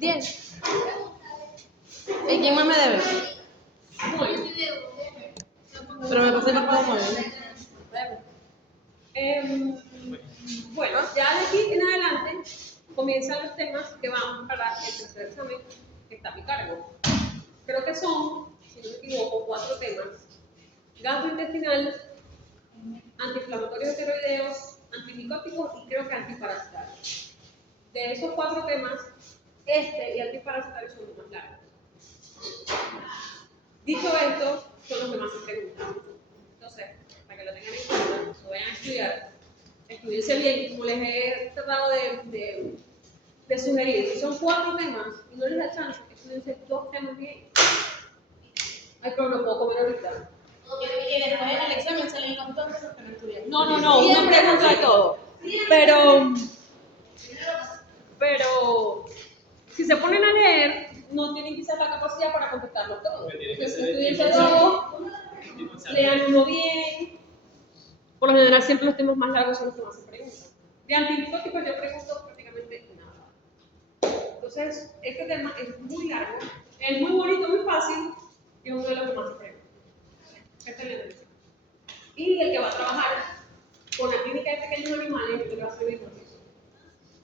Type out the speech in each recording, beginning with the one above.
10. ¿Y quién más me debe? Bueno, Pero me pasé para todo bueno, ya de aquí en adelante comienzan los temas que van para el tercer examen que está a mi cargo. Creo que son, si no me equivoco, 4 temas: gastrointestinal, antiinflamatorios esteroideos, antimicóticos y creo que antiparasitarios. De esos 4 temas, este y antiparasitarios son los más largos. Dicho esto, son los que más se preguntan. Entonces, para que lo tengan en cuenta, lo vayan a estudiar, estudiense bien, como les he tratado de sugerir. Si son 4 temas y no les da chance, estudiense 2 temas bien. Ay, pero no puedo comer ahorita. Y después en el examen salen los 2 temas que no estudian. No, una pregunta de todo. Pero si se ponen a leer, no tienen quizás la capacidad para contestarlo todo. Entonces, estudiense 2, lean uno bien. Por lo general, siempre los temas más largos son los que más se preguntan. De antimicóticos yo pregunto prácticamente nada. Entonces, este tema es muy largo, es muy bonito, muy fácil, y es uno de los que más se preguntan. Esta es la intención. Y el que va a trabajar con la clínica de pequeños animales, le va a servir por eso.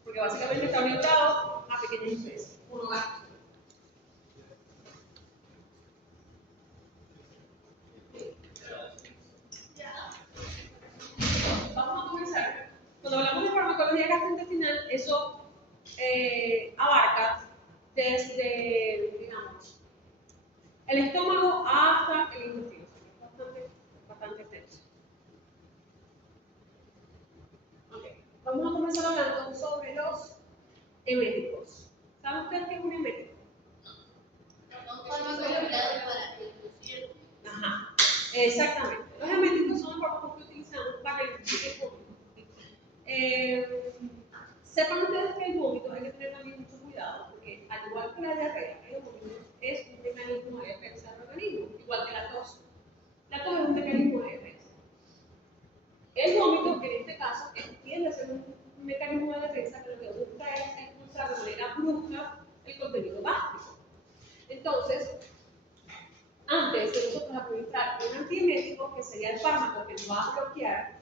Porque básicamente está orientado a pequeñas especies, un hogar. Vamos a comenzar. Cuando hablamos de farmacología gastrointestinal, eso abarca desde, digamos, el estómago hasta el intestino. Es bastante extenso. Okay. Vamos a comenzar hablando sobre los eméticos. ¿Saben ustedes qué es un emético? Ajá, exactamente. Los eméticos son los fármacos que utilizamos para reducir el vómito. Sepan ustedes que el vómito hay que tener también mucho cuidado, porque al igual que la diarrea, el vómito es un mecanismo de defensa del organismo, igual que la tos. La tos es un mecanismo de defensa. El vómito, en este caso, tiende a ser un mecanismo de defensa que lo que busca es expulsar de manera brusca el contenido gástrico. Entonces, antes de nosotros administrar un antiemético, que sería el fármaco que nos va a bloquear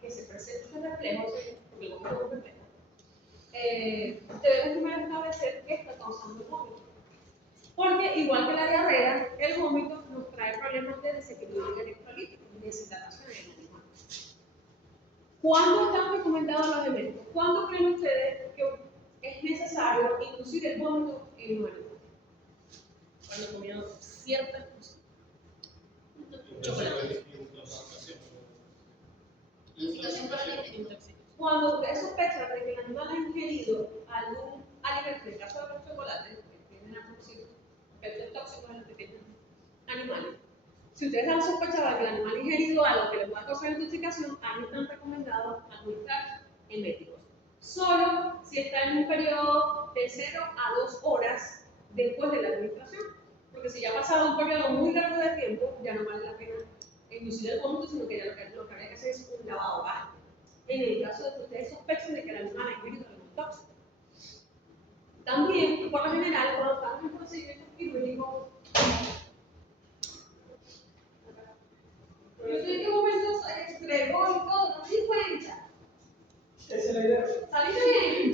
que se presente ese reflejo, porque el vómito es reflejo, debemos primero establecer qué está causando el vómito. Porque, igual que la diarrea, el vómito nos trae problemas de desequilibrio electrolítico y deshidratación en el animal. ¿Cuándo están recomendados los eméticos? ¿Cuándo creen ustedes que es necesario inducir el vómito en un animal? Cuando comieron ciertas cosas. Chocolate. Cuando ustedes sospechan de que el animal ha ingerido algún alimento, en el caso de los chocolates, que tienden a producir efectos tóxicos en los pequeños animales, si ustedes han sospechado de que el animal ha ingerido algo que le pueda causar intoxicación, ahí están recomendados administrar eméticos. Solo si está en un periodo de 0 a 2 horas después de la administración. Porque si ya ha pasado un periodo muy largo de tiempo, ya no vale la pena inducir el vómito, sino que ya lo que habría que hacer es un lavado gástrico. En el caso de que ustedes sospechen de que el animal ha ingerido algún tóxico. También, por lo general, cuando estamos en procedimientos quirúrgicos, yo sé en qué momentos entregó y todo, no me di cuenta. Esa es la idea. ¿Salí bien?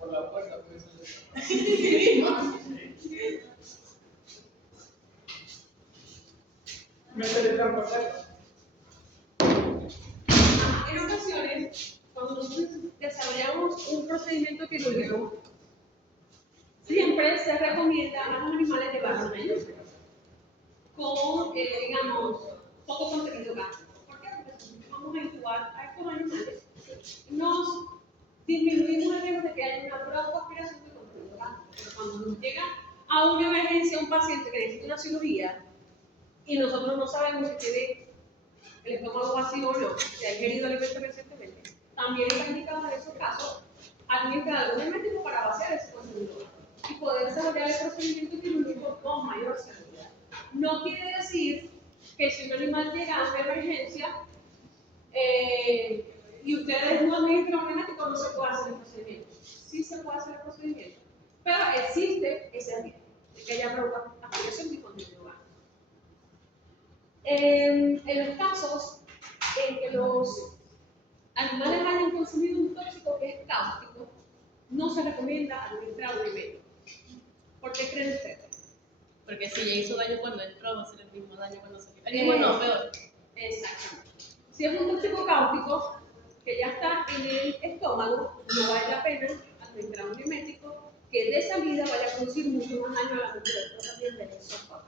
Por la puerta, pues. Métele trampa acá. En ocasiones, cuando nosotros desarrollamos un procedimiento quirúrgico, siempre se recomienda a los animales llevarlos a ellos con, digamos, poco contenido gástrico. ¿Por qué? Porque si vamos a incubar a estos animales, nos disminuimos el riesgo de que haya una broncoaspiración de contenido gástrico. Pero cuando nos llega a una emergencia un paciente que necesita una cirugía y nosotros no sabemos si tiene el estómago vacío o no, si ha ingerido alimentos recientemente, también está indicado en esos casos administrar algún emético para vaciar ese contenido gástrico y poder desarrollar el procedimiento quirúrgico con mayor seguridad. No quiere decir que si un animal llega a una emergencia y ustedes no administran un emético, no se puede hacer el procedimiento. Sí que haya provocado aspiración discontinua. En los casos en que los animales hayan consumido un tóxico que es cáustico, no se recomienda administrar un emético. ¿Por qué creen ustedes? Porque si ya hizo daño cuando entró, va a ser el mismo daño cuando salió. El mismo no, peor. Exactamente. Si es un tóxico cáustico que ya está en el estómago, no vale la pena administrar un emético que de salida vaya a producir mucho más daño a la musculatura también del esófago.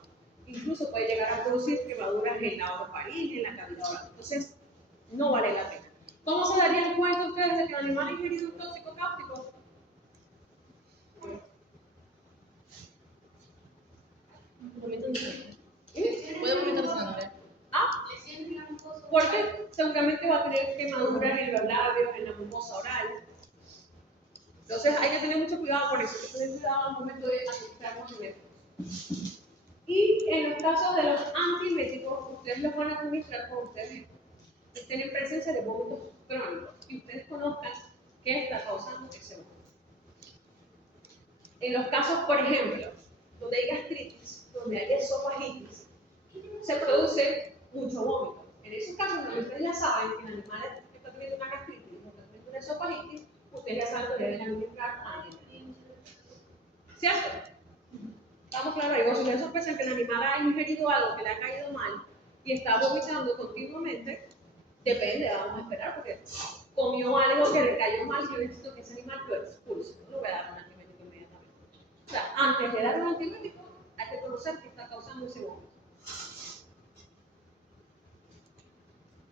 Incluso puede llegar a producir quemaduras en la orofaringe, en la cavidad oral. Entonces, no vale la pena. ¿Cómo se darían cuenta ustedes de que el animal ha ingerido un tóxico cáustico? Puede vomitar sangre. ¿Ah? Porque seguramente va a tener quemaduras en los labios, en la mucosa oral. Entonces hay que tener mucho cuidado por eso, hay que tener cuidado al momento de administrar los eméticos. Y en los casos de los antieméticos, ustedes los van a administrar cuando ustedes estén en presencia de vómitos crónicos y ustedes conozcan qué está causando ese vómito. En los casos, por ejemplo, donde hay gastritis, donde hay esofagitis, se produce mucho vómito. En esos casos, donde ustedes ya saben que el animal está teniendo una gastritis o está teniendo una esofagitis, ustedes ya saben que deben administrar antibióticos. ¿Cierto? ¿Estamos claros ahí? O si ustedes sospechan que el animal ha ingerido algo que le ha caído mal y está vomitando continuamente, depende, vamos a esperar, porque comió algo que le cayó mal y yo necesito que ese animal lo expulse. No le voy a dar un antibiótico inmediatamente. O sea, antes de dar un antibiótico, hay que conocer qué está causando ese vómito.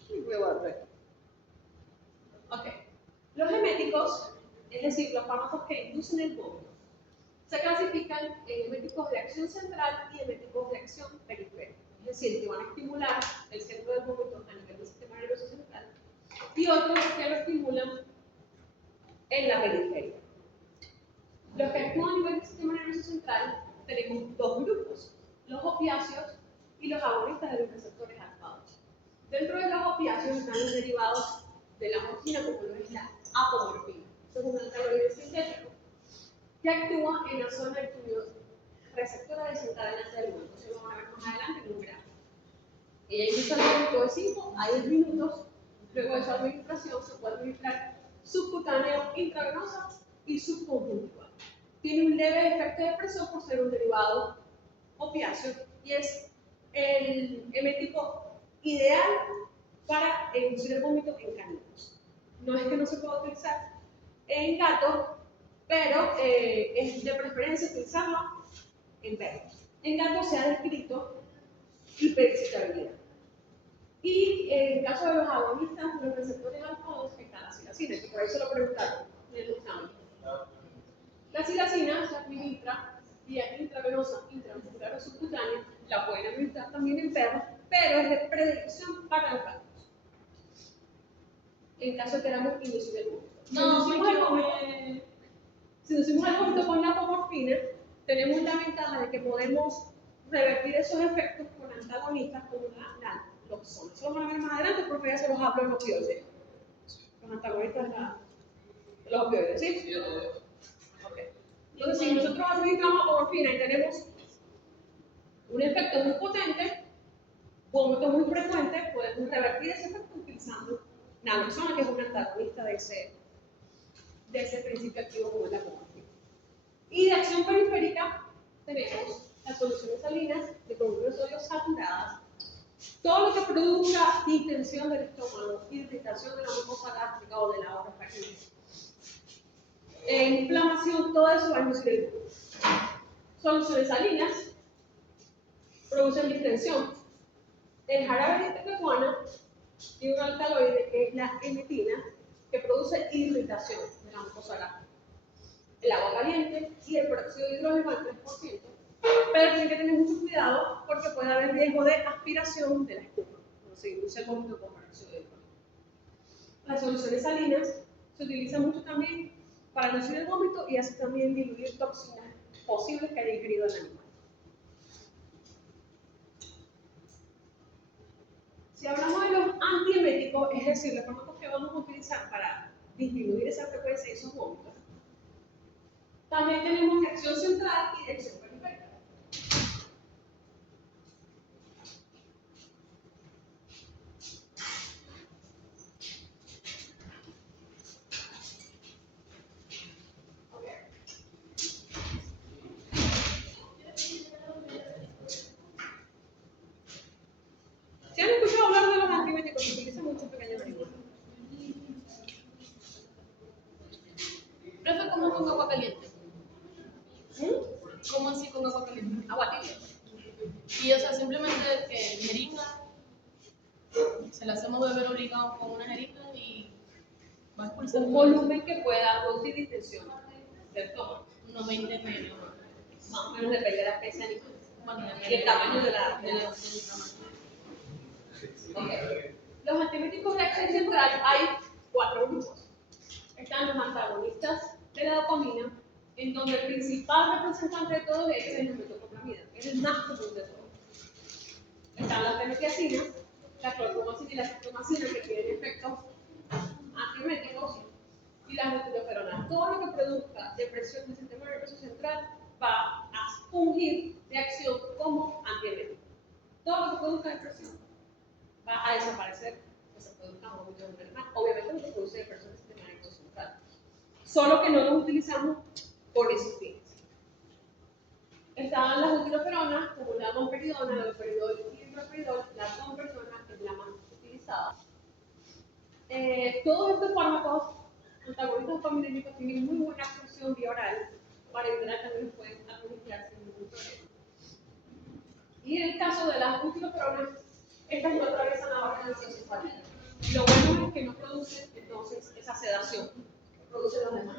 Y voy a volver. Ok. Los eméticos, es decir, los fármacos que inducen el vómito, se clasifican en eméticos de acción central y eméticos de acción periférica. Es decir, que van a estimular el centro del vómito a nivel del sistema nervioso central y otros que lo estimulan en la periferia. Los que actúan a nivel del sistema nervioso central tenemos dos grupos, los opiáceos y los agonistas de los receptores alfa-8. Dentro de los opiáceos están los derivados de la morfina, como lo es la apomorfina. Eso es un alcaloide sintético que actúa en la zona del tubo receptora desencadenante del vómito. Eso lo van a ver más adelante en un gráfico. Ella inicia el vómito de 5 a 10 minutos. Luego de su administración se puede administrar subcutáneo, intravenosa y subconjuntival. Tiene un leve efecto de presión por ser un derivado opiáceo y es el emético ideal para inducir el vómito en caninos. No es que no se pueda utilizar en gatos, pero es de preferencia utilizarlo en perros. En gatos se ha descrito hiperexcitabilidad. Y en el caso de los agonistas, los receptores alfa-2 está la silacina, que por ahí se lo preguntaron en el examen. La silacina se administra vía intravenosa, intramuscular o subcutánea, la pueden administrar también en perros, pero es de predilección para los gatos. En caso de que queramos inducir el vómito. Si inducimos el vómito con la apomorfina, tenemos la ventaja de que podemos revertir esos efectos con antagonistas como la naloxona. Eso lo van a ver más adelante porque ya se los hablo en los opioides. Los antagonistas de los opioides, ¿sí? Sí, yo lo veo. Okay. Entonces, si nosotros administramos apomorfina y tenemos un efecto muy potente, vómito muy frecuente, podemos revertir ese efecto utilizando naloxona, que es un antagonista de ese principio activo como es la apomorfina. Y de acción periférica tenemos las soluciones salinas de cloruro de sodio saturadas, todo lo que produzca distensión del estómago, irritación de la mucosa gástrica o de la orofaringe, inflamación, todo eso va a inducir el vómito. Soluciones salinas producen distensión. El jarabe de tecuana tiene un alcaloide que es la emetina, que produce irritación de la mucosa gástrica. El agua caliente y el peróxido de hidrógeno al 3%, pero tienen que tener mucho cuidado porque puede haber riesgo de aspiración de la espuma, cuando se induce el vómito con peróxido de hidrógeno. Las soluciones salinas se utilizan mucho también para inducir el vómito y así también diluir toxinas posibles que haya ingerido el animal. Si hablamos de los antieméticos, es decir, los fármacos que vamos a utilizar para disminuir esa frecuencia de esos vómitos, también tenemos de acción central y de acción periférica. Profe, ¿cómo con agua caliente? ¿Cómo así con agua caliente? Agua tibia. Y o sea, simplemente jeringa, se la hacemos beber obligado con una jeringa y va a expulsar Un volumen que pueda producir distensión del estómago. unos 20 ml. Más o menos depende de la especie animal. Bueno, Y el tamaño de la. del tamaño. Ok. Los antibióticos de acción central hay 4 grupos. Están los antagonistas de la dopamina, en donde el principal representante de todos ellos es la metoclopramida, es el más común de todos. Están las fenetiacinas, la clorpromacina y la cipromacina, que tienen efectos antieméticos, y las metildoferonas. Todo lo que produzca depresión del sistema nervioso central va a fungir de acción como antiemético. Todo lo que produzca depresión va a desaparecer, que se produzca vómito normal. Obviamente lo que produce depresión del sistema nervioso central. Solo que no los utilizamos por esos fines. Están las butiroferonas, como la domperidona, la domperidol y el droperidol. La domperidona es la más utilizada. Todos estos fármacos antagonistas dopaminérgicos tienen muy buena absorción vía oral para evitar que no pueden administrarse sin ningún problema. Y en el caso de las butiroferonas, estas no atraviesan la barrera encefálica. Lo bueno es que no producen entonces esa sedación, producen los demás.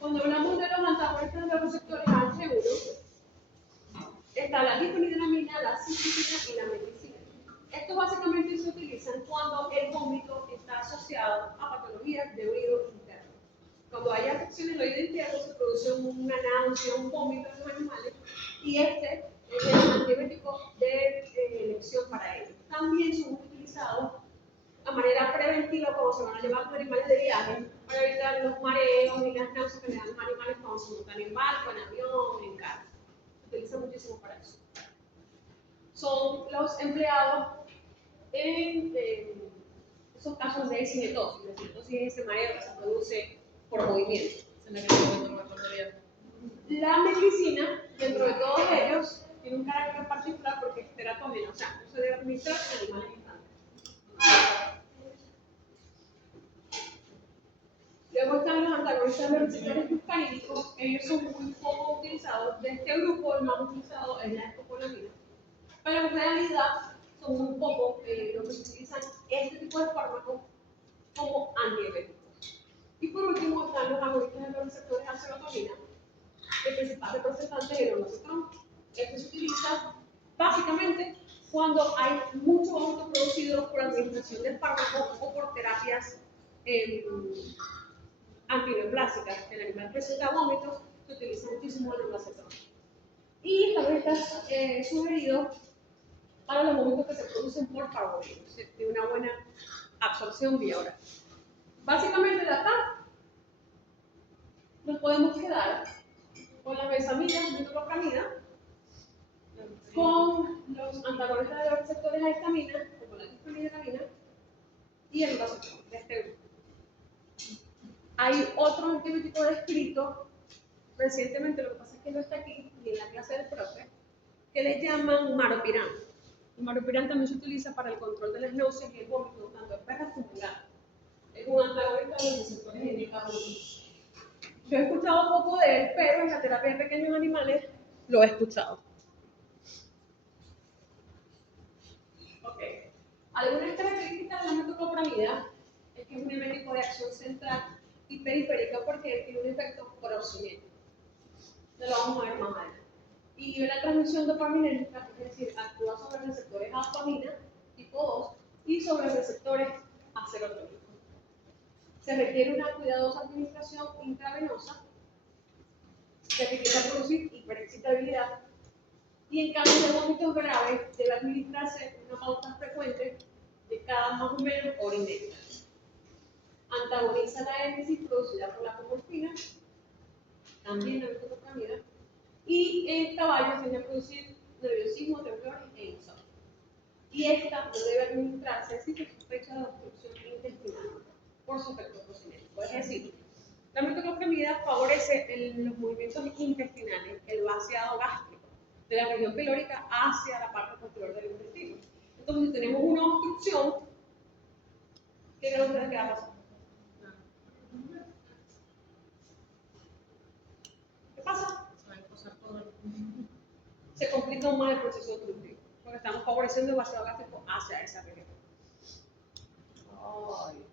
Cuando hablamos de los antagonistas de los receptores H1, está la difenidramina, la citripina y la medicina. Estos básicamente se utilizan cuando el vómito está asociado a patologías de oído interno. Cuando hay afecciones del oído interno se produce una náusea, un vómito en los animales, y este es el antibiótico de elección para ellos. También son utilizados a manera preventiva cuando se van a llevar los animales de viaje para evitar los mareos y las náuseas que le dan los animales cuando se montan en barco, en avión, en carro. Se utiliza muchísimo para eso. Son los empleados en esos casos de cinetosis. La cinetosis es ese mareo que se produce por movimiento. Se la que tengo que tomar cuando viajo. La medicina, dentro de todos ellos, tiene un carácter particular porque es teratógena, o sea, no se debe administrar en animales infantes. Luego están los antagonistas de los receptores muscarínicos. Ellos son muy poco utilizados. De este grupo, el más utilizado es la escopolamina. Pero en realidad son muy pocos los que utilizan este tipo de fármacos como antidiabéticos. Y por último están los agonistas de los receptores a serotonina. El principal representante es el onacetrón. Este se utiliza básicamente cuando hay mucho vómito producido por administración de fármacos o por terapias antineoplásicas. El animal presenta vómitos, se utiliza muchísimo el onacetrón. Y también está sugerido para los vómitos que se producen por parvovirus, de una buena absorción vía oral. Básicamente de acá nos podemos quedar con las benzaminas, metoclopramida, con los antagonistas de los receptores a histamina, como la difenidramina, y el onacetrón de este grupo. Hay otro antibiótico descrito recientemente, lo que pasa es que no está aquí, ni en la clase del profe, que le llaman maropiram. El maropiram también se utiliza para el control de las náuseas y el vómito, tanto en perros como en gatos. Es un antagonista de los receptores indicados. Yo he escuchado poco de él, pero en la terapia de pequeños animales lo he escuchado. Ok. Algunas características de la metoclopramida es que es un emético de acción central y periférica porque tiene un efecto procinético. Lo vamos a ver más adelante. Y la transmisión dopaminérgica, es decir, actúa sobre receptores a dopamina tipo 2 y sobre receptores a serotonina. Se requiere una cuidadosa administración intravenosa, se requiere producir hiperexcitabilidad y en caso de vómitos graves debe administrarse una pauta frecuente de cada más o menos hora y media. Antagoniza la émesis producida por la apomorfina, también la metoclopramida, y en caballos tiende a producir nerviosismo, temblores e insomnio. Y esta no debe administrarse si se sospecha de obstrucción intestinal por su efecto procinético. Es decir, la metoclopramida favorece los movimientos intestinales, el vaciado gástrico de la región pilórica hacia la parte posterior del intestino. Entonces, si tenemos una obstrucción que ¿Qué creen ustedes que va a pasar? ¿Qué pasa? Se va a empezar todo. Se complica aún más el proceso productivo, porque estamos favoreciendo demasiado gástrico hacia esa región. Ay.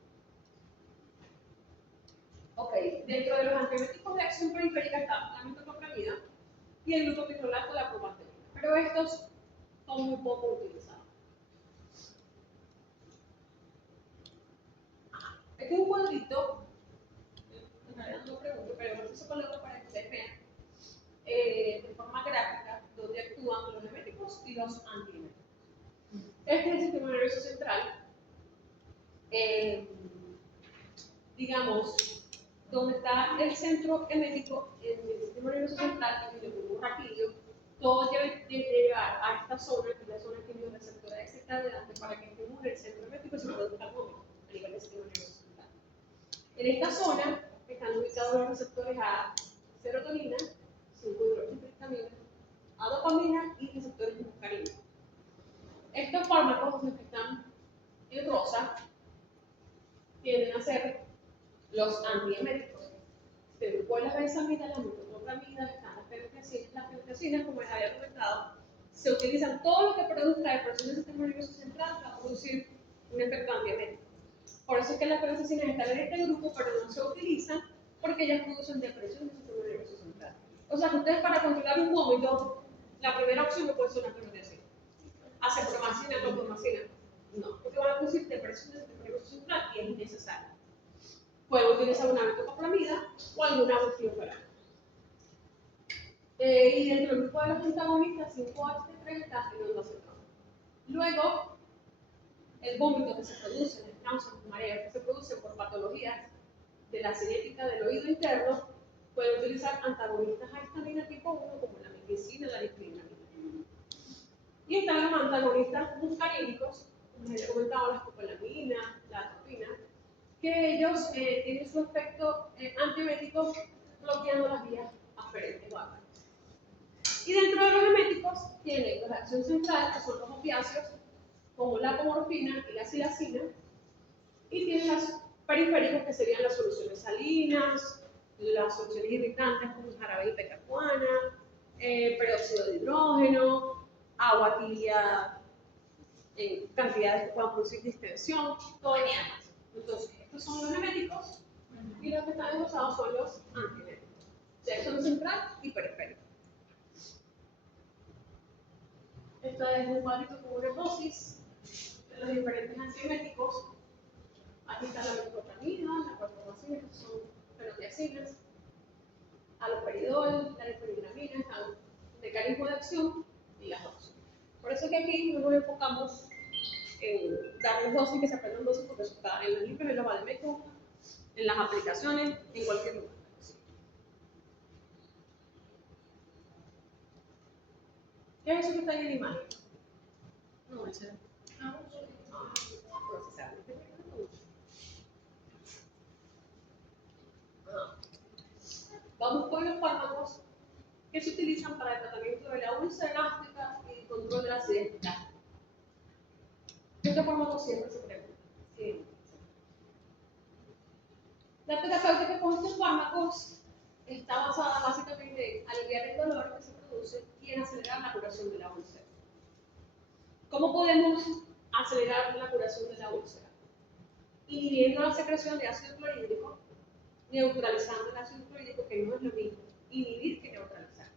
Ok, dentro de los antibióticos de acción periférica está la metoclopramida y el glutatiolacto, la propanteína, pero estos son muy poco utilizados. Este es un cuadrito, en realidad no pregunto, pero no se coloca para que ustedes vean de forma gráfica donde actúan los eméticos y los antieméticos. Este es el sistema nervioso central, digamos, donde está el centro emético en el sistema nervioso central, en el globo raquídeo, todo debe llegar a esta zona, que es la zona quimioreceptora excitante, para que estimule el centro emético y se produzca el vómito a nivel del sistema nervioso central. En esta zona están ubicados los receptores a serotonina, 5-hidroxitriptamina, a dopamina y receptores muscarínicos. Estos fármacos, los que están en rosa, tienden a ser los antieméticos. Pero por las benzaminas, las metoclopramida, están las penflasinas, como les había comentado, se utilizan todo lo que produzca depresión del sistema nervioso central para producir un efecto antiemético. Por eso es que las penflasinas están en este grupo, pero no se utilizan porque ellas producen depresión del sistema nervioso central. O sea que ustedes, para controlar un vómito, la primera opción no puede ser una penflasina. Acepromacina, clompromacina, no, porque van a producir depresión del sistema nervioso central y es innecesario. Pueden utilizar una metoclopramida o alguna butilofenol. Y dentro del grupo de los antagonistas, 5-HT3 está el ondansetron. Luego, el vómito que se produce, las náuseas, las mareas que se producen por patologías de la cinética del oído interno, pueden utilizar antagonistas a histamina tipo 1 como la meticina, la diplinamida. Y están los antagonistas muscarínicos, como les he comentado, la scopolamina, la atropina, que ellos tienen su efecto antiemético bloqueando las vías aferentes o aferentes. Y dentro de los eméticos tienen los de acción central, que son los opiáceos, como la apomorfina y la silacina, y tienen los periféricos, que serían las soluciones salinas, las soluciones irritantes como el jarabe de ipecacuana, peróxido de hidrógeno, agua tibia en cantidades que puedan producir distensión, todo eso. Entonces, estos son los eméticos y los que están endosados son los antieméticos. O sea, son central y periférico. Esta es un cuadrito con una dosis de los diferentes antieméticos. Aquí está la metoclopramida, la clompromacina, que son fenotiacinas, aloperidol, la diphenhidramina, están mecanismo de acción y las dosis. Por eso que aquí nos enfocamos en darles dosis, que se aprendan dosis, porque eso está en los libros, en los vademecum, en las aplicaciones, en cualquier lugar. ¿Qué es eso que está en el imagen? No, ese. Vamos con los fármacos que se utilizan para el tratamiento de la úlcera gástrica y el control de la acidez gástrica. Este fármaco siempre se pregunta. Siempre. La terapéutica con estos fármacos está basada básicamente en aliviar el dolor que se produce y en acelerar la curación de la úlcera. ¿Cómo podemos acelerar la curación de la úlcera? Inhibiendo la secreción de ácido clorhídrico, neutralizando el ácido clorhídrico, que no es lo mismo inhibir que neutralizar,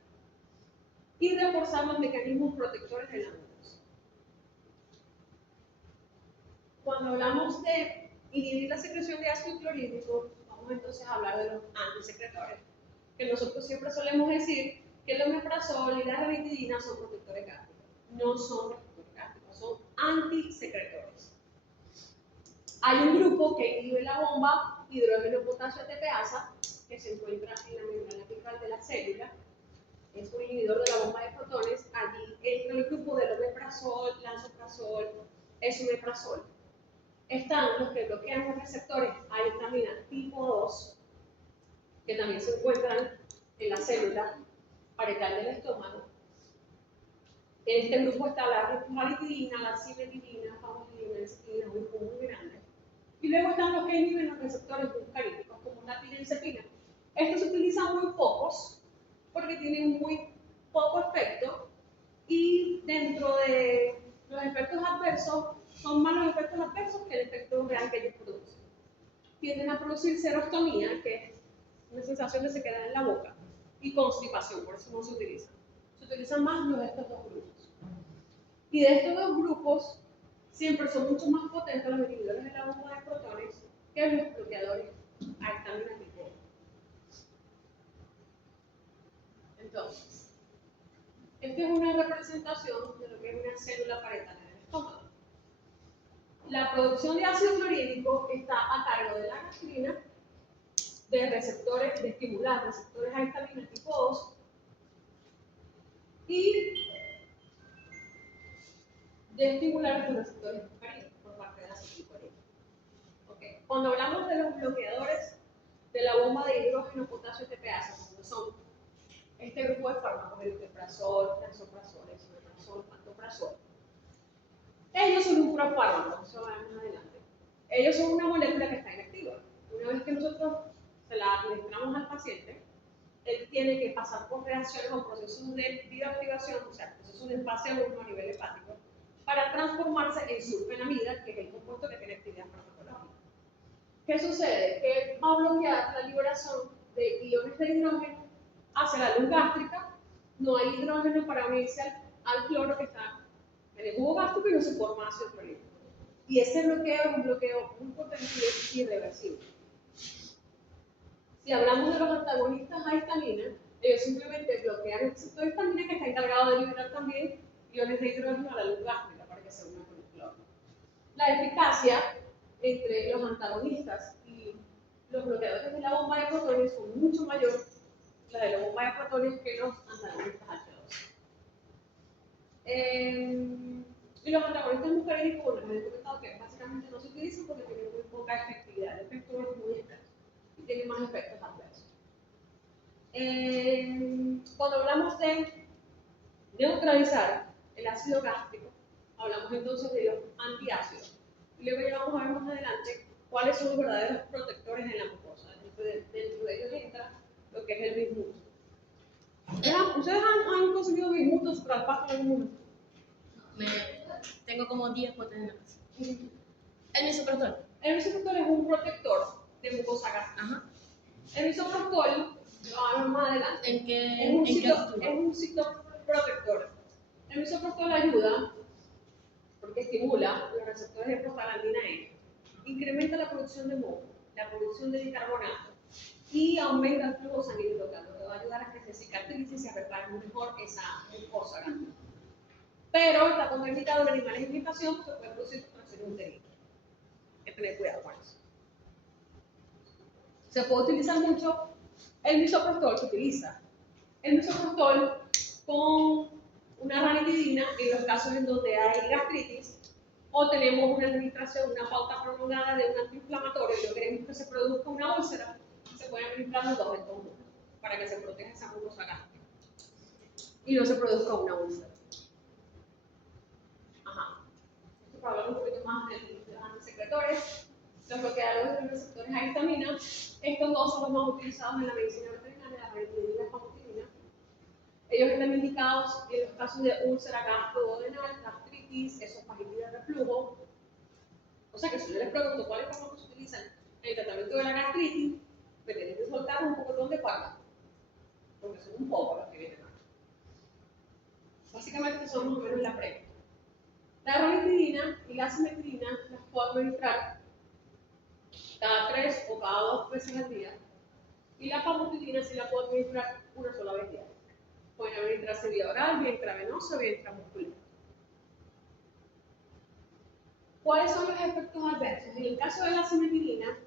y reforzar los mecanismos protectores de la mucosa. Cuando hablamos de inhibir la secreción de ácido clorhídrico, vamos entonces a hablar de los antisecretores, que nosotros siempre solemos decir que el omeprazol y la ranitidina son protectores gástricos. No son protectores gástricos, son antisecretores. Hay un grupo que inhibe la bomba hidrógeno potasio ATPasa, que se encuentra en la membrana apical de la célula. Es un inhibidor de la bomba de protones. Allí entra el grupo del omeprazol, lansoprazol, esomeprazol. Están los que bloquean los receptores a histamina tipo 2, que también se encuentran en la célula parietal del estómago. En este grupo está la ranitidina, la cimetidina, famotidina, la cimetidina, un grupo muy grande. Y luego que inhiben los receptores muscarínicos, como la tilensepina. Estos se utilizan muy pocos, porque tienen muy poco efecto, y dentro de los efectos adversos, son más los efectos adversos que el efecto real que ellos producen. Tienden a producir serostomía, que es una sensación que se queda en la boca, y constipación, por eso no se utilizan. Se utilizan más los de estos dos grupos. Y de estos dos grupos, siempre son mucho más potentes los inhibidores de la bomba de protones que los bloqueadores a histamina tipo O. Entonces, esta es una representación de lo que es una célula parietal en el estómago. La producción de ácido clorhídrico está a cargo de la gastrina, de receptores, de estimular receptores a histamina tipo 2 y de estimular estos receptores muscarínicos por parte de la acetilcolina. Okay. Cuando hablamos de los bloqueadores de la bomba de hidrógeno, potasio y TPase, como son este grupo de fármacos, el omeprazol, lansoprazol, esomeprazol, pantoprazol, ellos son un profármaco, eso va más adelante. Ellos son una molécula que está inactiva. Una vez que nosotros se la administramos al paciente, él tiene que pasar por reacciones o procesos de bioactivación, o sea, procesos de fase 1 a nivel hepático, para transformarse en sulfenamida, que es el compuesto que tiene actividad farmacológica. ¿Qué sucede? Que va a bloquear la liberación de iones de hidrógeno hacia la luz gástrica. No hay hidrógeno para unirse al cloro que está en el jugo gástrico y no se forma ácido clorhídrico. Y ese bloqueo es un bloqueo muy potente y irreversible. Si hablamos de los antagonistas a histamina, ellos simplemente bloquean el receptor de histamina que está encargado de liberar también iones de hidrógeno a la luz gástrica para que se una con el cloro. La eficacia entre los antagonistas y los bloqueadores de la bomba de protones son mucho mayor la de la bomba de protones que los antagonistas H2. Y los antagonistas muscarínicos, bueno, les he comentado que básicamente no se utilizan porque tienen muy poca efectividad, el efecto es muy escaso y tienen más efectos adversos. Cuando hablamos de neutralizar el ácido gástrico, hablamos entonces de los antiácidos. Y luego llevamos a ver más adelante cuáles son los verdaderos protectores en la mucosa. Dentro de ellos entra lo que es el bismuto. ¿Ustedes han consumido bismuto para el pasto en algún momento? Tengo como 10 potes en la casa. El misoprostol. El misoprostol es un protector de mucosa gástrica. Ajá. El misoprostol, lo vamos más adelante, ¿En qué es un actúa? citoprotector. El misoprostol ayuda porque estimula los receptores de prostaglandina E, incrementa la producción de moco, la producción de bicarbonato y aumenta el flujo sanguíneo local, lo que va a ayudar a que se cicatrice y se repare mejor esa mucosa gástrica. Pero está contraindicado en animales de imitación porque puede producir contracción uterina. Hay que tener cuidado con eso. Se puede utilizar mucho el misoprostol, se utiliza el misoprostol con una ranitidina en los casos en donde hay gastritis o tenemos una administración, una pauta prolongada de un antiinflamatorio y no queremos que se produzca una úlcera, se pueden administrar los dos en conjunto para que se proteja esa mucosa gástrica y no se produzca una úlcera. Ajá. Esto para hablar un poquito más de los antisecretores. Los bloqueadores de los receptores a histamina, estos dos son los más utilizados en la medicina veterinaria, la ranitidina y la famotidina. Ellos están indicados en los casos de úlcera gastroduodenal, gastritis, esofagitis de reflujo. O sea que si yo les pregunto cuáles fármacos se utilizan en el tratamiento de la gastritis, me tienen que soltar un poco de fármacos, porque son un poco los que vienen acá. Básicamente son más o menos la premisa. La ranitidina y la simetrina las puedo administrar cada 3 o cada 2 veces al día. Y la famotidina sí la puedo administrar una sola vez diaria. Pueden administrarse vía oral, vía intravenosa, vía intramuscular. ¿Cuáles son los efectos adversos? En el caso de la simetrina,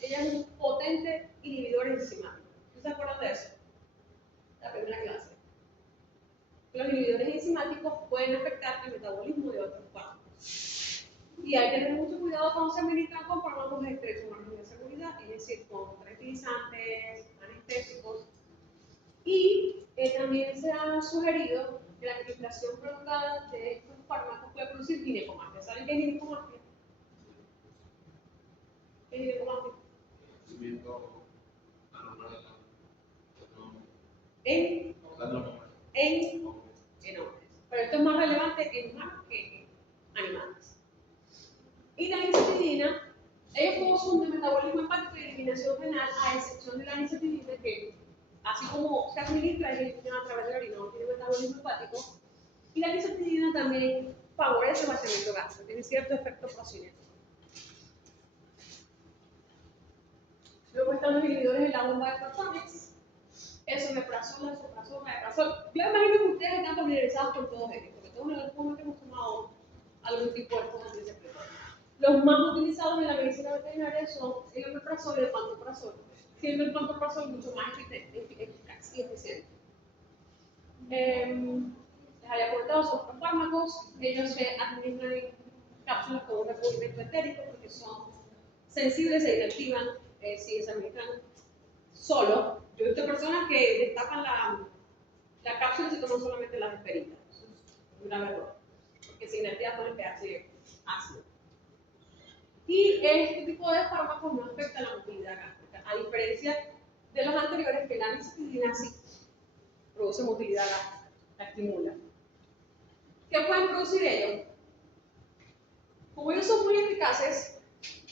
ella es un potente inhibidor enzimático. ¿Ustedes se acuerdan de eso? La primera clase. Los inhibidores enzimáticos pueden afectar el metabolismo de otros fármacos. Y hay que tener mucho cuidado cuando se administran con fármacos de estrecho margen de seguridad, es decir, con tranquilizantes, anestésicos. Y también se ha sugerido que la administración prolongada de estos fármacos puede producir ginecomastia. ¿Saben qué es ginecomastia? ¿Qué es es más relevante en humanos que en animales. Y la anisetidina, ellos todos son de metabolismo hepático y eliminación renal, a excepción de la anisetidina, que así como se administra y elimina a través de la orina, no tiene metabolismo hepático. Y la anisetidina también favorece el vaciamiento gástrico, tiene cierto efecto procinético. Luego están los inhibidores de la bomba de protones, esomeprazol, lansoprazol, omeprazol. Yo imagino que ustedes están familiarizados con todos ellos, porque todos en algún momento hemos tomado algún tipo de estos antidepresivos. Los más utilizados en la medicina veterinaria son el omeprazol y el pantoprazol, siendo el pantoprazol mucho más eficaz y eficiente. Les había comentado, son profármacos, ellos se administran en cápsulas con un recubrimiento etérico porque son sensibles e inactivan si se administran solo. Yo he visto personas que destapan la cápsula y se toman solamente las esperitas. Eso es un grave error, porque se inactiva con el pH ácido. Y este tipo de fármacos no afecta la motilidad gástrica, a diferencia de los anteriores, que la anisetidina sí produce motilidad gástrica, la estimula. ¿Qué pueden producir ellos? Como ellos son muy eficaces,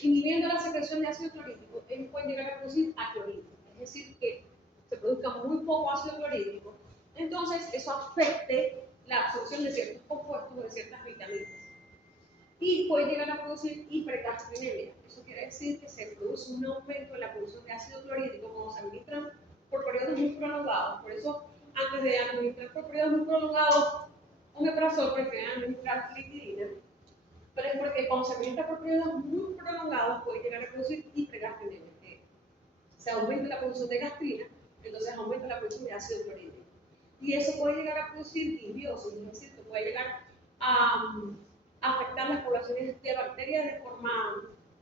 inhibiendo la secreción de ácido clorhídrico, ellos pueden llegar a producir aclorhídrico, es decir, que se produzca muy poco ácido clorhídrico, entonces eso afecte la absorción de ciertos compuestos o de ciertas vitaminas. Y puede llegar a producir hipergastrinemia. Eso quiere decir que se produce un aumento en la producción de ácido clorhídrico cuando se administran por periodos muy prolongados. Por eso, antes de administrar por periodos muy prolongados omeprazol, prefieren administrar clitidina. Pero es porque cuando se administra por periodos muy prolongados puede llegar a producir hipergastrinemia. Se aumenta la producción de gastrina, entonces aumenta la producción de ácido clorhídrico. Y eso puede llegar a producir disbiosis, es decir, que puede llegar a afectar las poblaciones de bacterias de forma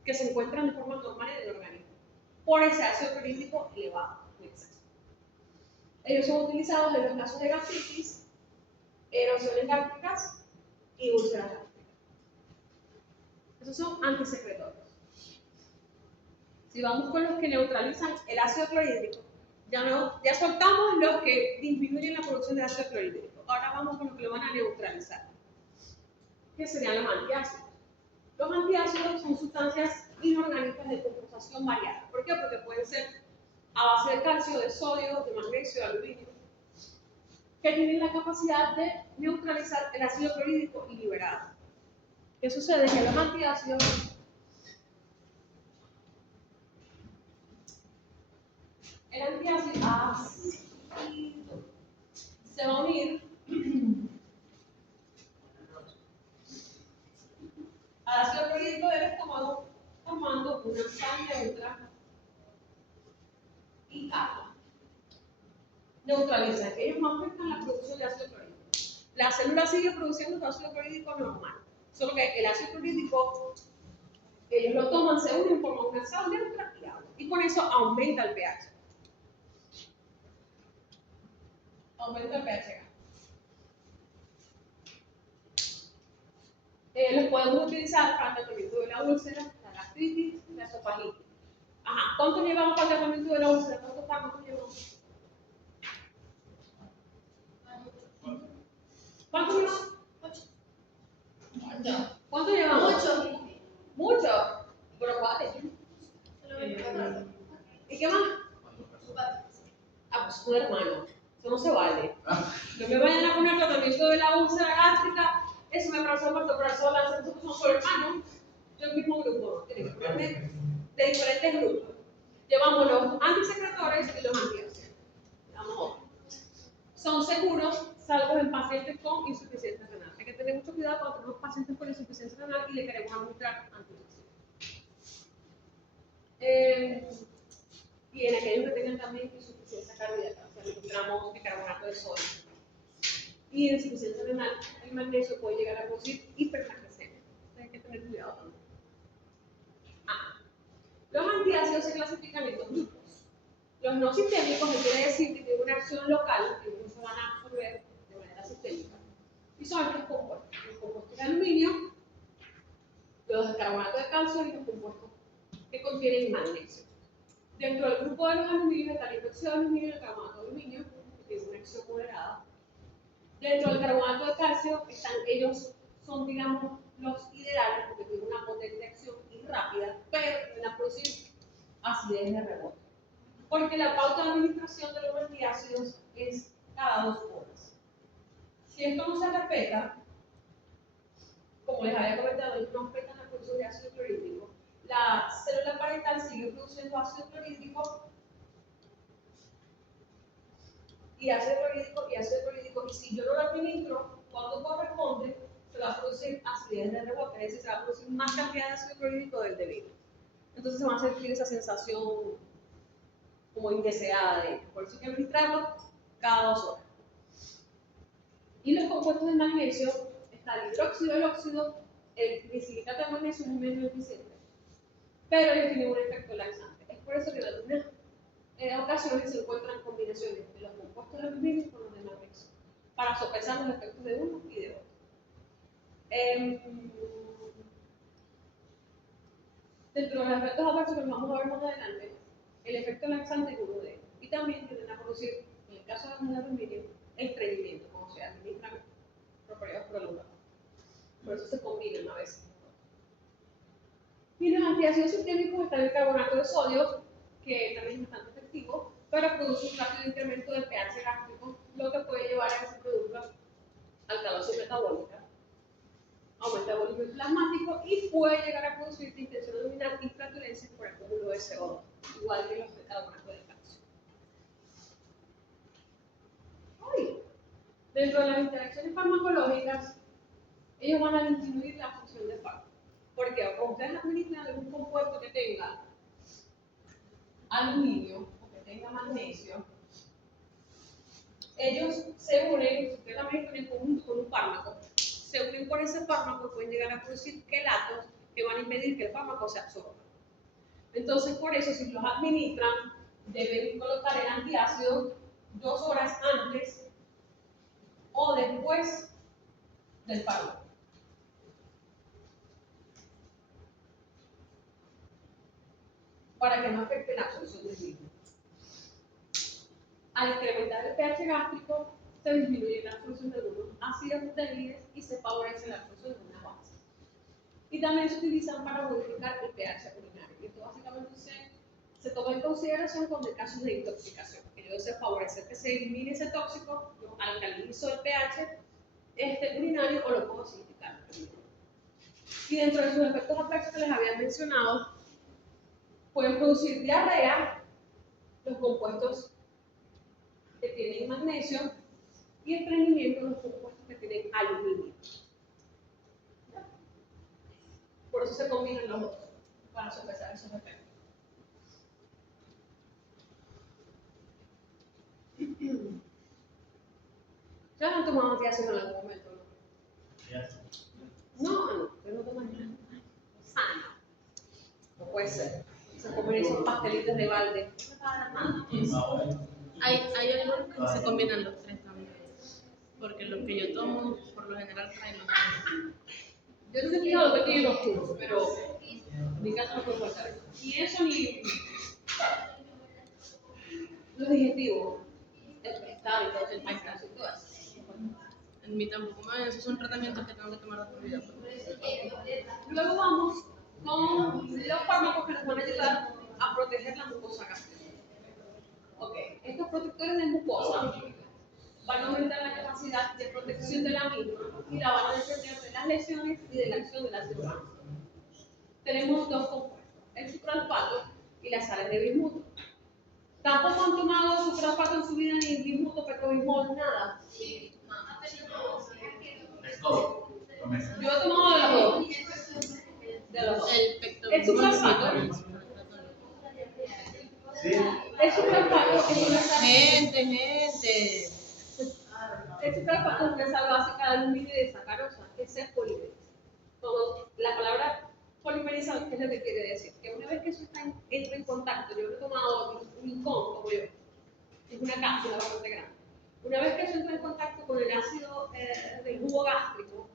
que se encuentran de forma normal en el organismo por ese ácido clorhídrico elevado en exceso. Ellos son utilizados en los casos de gastritis, erosiones gástricas y úlceras gástricas. Esos son antisecretorios. Si vamos con los que neutralizan el ácido clorhídrico, ya soltamos los que disminuyen la producción de ácido clorhídrico. Ahora vamos con los que lo van a neutralizar, que serían los antiácidos. Los antiácidos son sustancias inorgánicas de composición variada. ¿Por qué? Porque pueden ser a base de calcio, de sodio, de magnesio, de aluminio, que tienen la capacidad de neutralizar el ácido clorhídrico liberado. ¿Qué sucede? Que los antiácidos el antiácido se va a unir al ácido clorhídrico del estómago formando una sal neutra y agua. Neutralizan, ellos no afectan la producción de ácido clorhídrico. La célula sigue produciendo su ácido clorhídrico normal, solo que el ácido clorhídrico ellos lo toman, se unen, forman una sal neutra y agua. Y con eso aumenta el pH. Aumenta el pH. Los podemos utilizar para el tratamiento de la úlcera, la gastritis, la esofagitis. Ajá, ¿cuánto llevamos para el tratamiento de la úlcera? ¿Cuántos fármacos llevamos? ¿Cuánto llevamos? 8. ¿Cuánto llevamos? 8. Mucho. ¿Pero cuáles? ¿Y qué más? Ah, pues un hermano. Eso no se vale. No me vayan a poner tratamiento de la úlcera gástrica. Eso me pasó pantoprazol, nosotros somos solo hermanos. Yo el mismo grupo, tiene que ponerme de diferentes grupos. Llevamos los antisecretores y los antiácidos. Vamos. Son seguros, salvo en pacientes con insuficiencia renal. Hay que tener mucho cuidado cuando tenemos pacientes con insuficiencia renal y le queremos administrar antiácidos. Y en aquellos que tengan también insuficiencia cardíaca, o sea, administramos bicarbonato de sodio. Y en insuficiencia renal, el magnesio puede llegar a producir hipermagnesemia. Hay que tener cuidado también. Los antiácidos se clasifican en dos grupos. Los no sistémicos, que quiere decir que tienen una acción local, que no se van a absorber de manera sistémica. Y son estos compuestos. Los compuestos de aluminio, los de carbonato de calcio y los compuestos que contienen magnesio. Dentro del grupo de los aluminios está el hidróxido de aluminio y el carbonato de aluminio, que tiene una acción moderada. Dentro del carbonato de calcio ellos son, digamos, los ideales porque tienen una potente acción y rápida, pero tienden a producir acidez de rebote. Porque la pauta de administración de los antiácidos es cada 2 horas. Si esto no se respeta, como les había comentado, ellos no respetan la producción de ácido clorhídrico, la célula parietal sigue produciendo ácido clorhídrico y ácido clorhídrico, y si yo no lo administro cuando corresponde, se va a producir acidez de rebote, es decir, se va a producir más cantidad de ácido clorhídrico del debido. Entonces se va a sentir esa sensación como indeseada de ellos. Por eso hay que administrarlo cada 2 horas. Y los compuestos de magnesio, está el hidróxido, el óxido, el glicilicato de magnesio es muy menos eficiente, pero ellos tienen un efecto laxante. Es por eso que en algunas ocasiones se encuentran combinaciones de los compuestos de aluminio con los de magnesio, para sopesar los efectos de uno y de otro. Dentro de los efectos adversos que nos vamos a ver más adelante, el efecto laxante es uno de ellos. Y también tienden a producir, en el caso de los de aluminio, estreñimiento, como se administran por periodos prolongados. Por eso se combinan a veces. Y los antiácidos sistémicos están el carbonato de sodio, que también es bastante efectivo, pero produce un rápido incremento del pH gástrico, lo que puede llevar a que se produzca alcalosis metabólica, aumento del volumen plasmático y puede llegar a producir distensión abdominal y flatulencia por acúmulo de CO2, igual que los de carbonato de calcio. Dentro de las interacciones farmacológicas, ellos van a disminuir la función del fármaco. Porque cuando ustedes administran algún compuesto que tenga aluminio o que tenga magnesio, ellos se unen, si ustedes la mezclan en conjunto con un fármaco, se unen con ese fármaco y pueden llegar a producir quelatos que van a impedir que el fármaco se absorba. Entonces, por eso, si los administran, deben colocar el antiácido 2 horas antes o después del fármaco. Para que no afecte la absorción del líquido. Al incrementar el pH gástrico, se disminuye la absorción de algunos ácidos proteínas y se favorece la absorción de una base. Y también se utilizan para modificar el pH urinario. Y esto básicamente se toma en consideración cuando hay casos de intoxicación. Ellos se favorece que se elimine ese tóxico, yo alcalinizo el pH urinario o lo puedo acidificar. Y dentro de sus efectos adversos que les había mencionado, pueden producir diarrea, los compuestos que tienen magnesio, y estreñimiento, los compuestos que tienen aluminio. Por eso se combinan los dos, para sopesar esos efectos. ¿Ya han tomado antiácidos en algún momento? No, no toman nada. Sano. No puede ser. Se comen esos pastelitos de balde. Hay algunos que se combinan los tres también. Porque los que yo tomo, por lo general, traen los tres. Yo no sé qué lo que tienen los jugos, pero en mi caso no puedo faltar. Y eso ni los digestivos, el pescado y todo el pescado y todo eso. En mí tampoco, esos son tratamientos que tengo que tomar de por vida. Luego vamos con los fármacos que nos van a ayudar a proteger la mucosa gástrica. Ok, estos protectores de mucosa van a aumentar la capacidad de protección de la misma y la van a defender de las lesiones y de la acción del ácido úrico. Tenemos dos compuestos, el sucralfato y las sales de bismuto. ¿Tampoco han tomado sucralfato en su vida, ni bismuto, pectobismol, nada? Yo he tomado de los dos. De los dos. El sucralfato. El sucralfato es una sal. Gente. El sucralfato es una sal básica de aluminio y de sacarosa, que se polimeriza. La palabra polimerizado, ¿qué es lo que quiere decir? Que una vez que eso entra en contacto, yo he tomado un licón como yo, es una cápsula bastante grande. Una vez que eso entra en contacto con el ácido del jugo gástrico,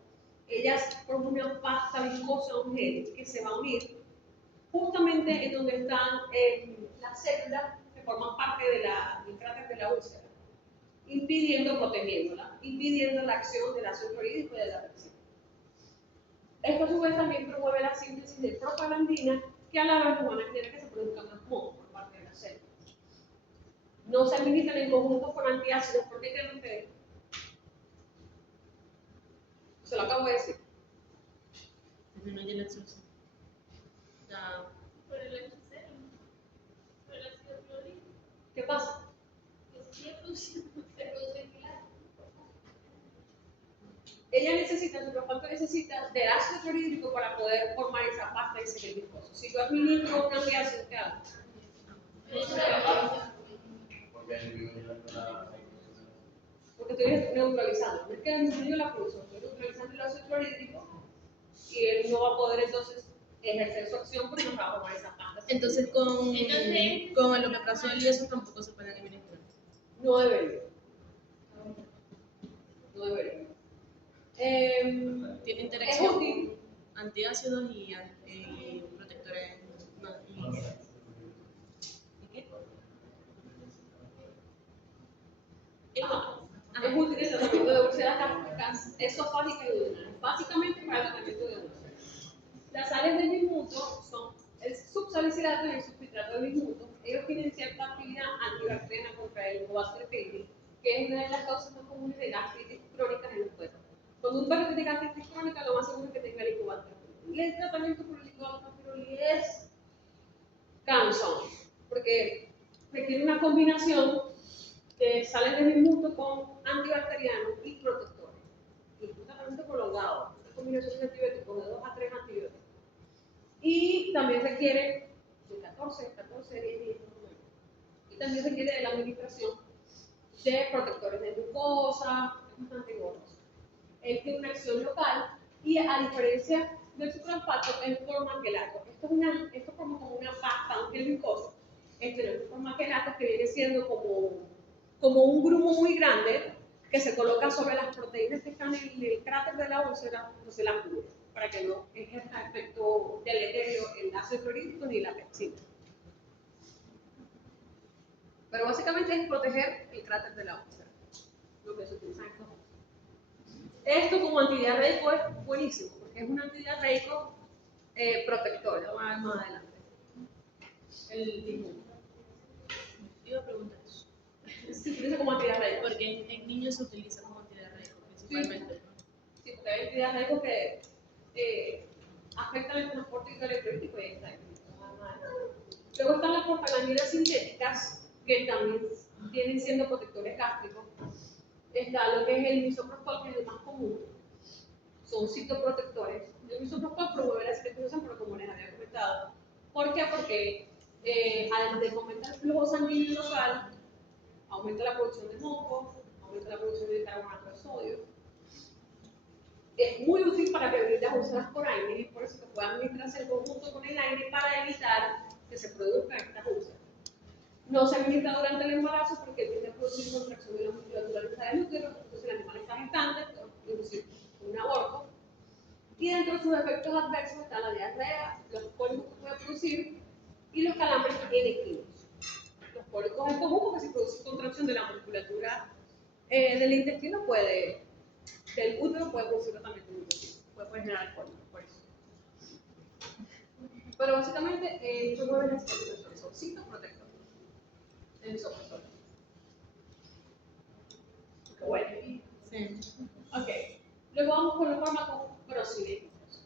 ellas forman una pasta viscosa, un gel, que se va a unir justamente en donde están las células que forman parte del cráter de la úlcera, impidiendo, protegiéndola. impidiendo la acción del ácido clorhídrico y de la pepsina. Esto a su vez también promueve la síntesis de prostaglandina, que a la vez van a generar que se produzcan más mocos por parte de la célula. No se administran en conjunto con antiácidos, ¿por qué creen ustedes? Se lo acabo de decir. Disminuye la absorción. Ya. Por el HCl, por el ácido clorhídrico, ¿Qué pasa? que se produce claro. Ella necesita, su surfactante necesita del ácido clorhídrico para poder formar esa pasta y ser viscoso. Si yo administro un antiácido, ¿qué hago? Porque estoy neutralizando. No es que disminuyo la producción, estoy neutralizando el ácido clorhídrico y él no va a poder entonces ejercer su acción porque no va a formar esa pasta. Entonces con el omeprazol y eso tampoco se pueden administrar. No debería. No debería. Tiene Es interacción útil. con antiácidos y protectores. No, ¿y qué? Es útil en el tratamiento de úlceras gástricas, esofágicas y duodenales, básicamente para el tratamiento de úlceras. Las sales de bismuto son el subsalicilato y el subfitrato de bismuto. Ellos tienen cierta actividad antibacteriana contra el Helicobacter pylori, que es una de las causas más comunes de gastritis crónicas en los perros. Cuando un perro tiene gastritis crónica, lo más seguro es que tenga Helicobacter pylori. Y el tratamiento por Helicobacter pylori es cansón, porque requiere una combinación de sales de bismuto con antibacterianos y protectores. Y es un tratamiento prolongado, una combinación de antibióticos de 2 a 3 antibióticos. Y también requiere de 14 10 días más o menos. Y también requiere de la administración de protectores de glucosa, es bastante engorroso. Él tiene una acción local y a diferencia del sucralfato, él forma quelato. Esto forma como una pasta, un gel viscoso. Esto forma quelato que viene siendo como un grumo muy grande que se coloca sobre las proteínas que están en el cráter de la úlcera, entonces las cubre, para que no ejerza efecto deleterio el ácido clorhídrico ni la pepsina. Pero básicamente es proteger el cráter de la úlcera, lo que se utiliza en estos casos. Esto como antidiarreico es buenísimo, porque es un antidiarreico protector, lo voy a ver más adelante. El bismuto. Iba a preguntar eso. Se utiliza como antidiarreico. Porque en niños se utiliza como antidiarreico principalmente. Sí, porque hay antidiarreicos que afectan el transporte electrolítico y está. Luego están las prostaglandinas sintéticas, que también vienen siendo protectores gástricos. Está lo que es el misoprostol, que es el más común. Son citoprotectores. El misoprostol promueve la cicatrización, pero como les había comentado. ¿Por qué? Porque además de aumentar el flujo sanguíneo local, aumenta la producción de moco, aumenta la producción de carbonato de sodio. Es muy útil para prevenir las úlceras por aire y es por eso que puede administrarse en conjunto con el aire para evitar que se produzcan estas úlceras. No se administra durante el embarazo porque tiende a producir contracción de la musculatura del útero, entonces el animal está gestante, inducir un aborto. Y dentro de sus efectos adversos está la diarrea, los cólicos que puede producir y los calambres equinox. Los cólicos es común porque si produce contracción de la musculatura del intestino del útero puede producir también del intestino, puede generar cólicos, por eso. Pero básicamente promueve la cicatrización, son citoprotectores. El misoprostol. Bueno, Sí. ok. Luego vamos con los fármacos procinéticos.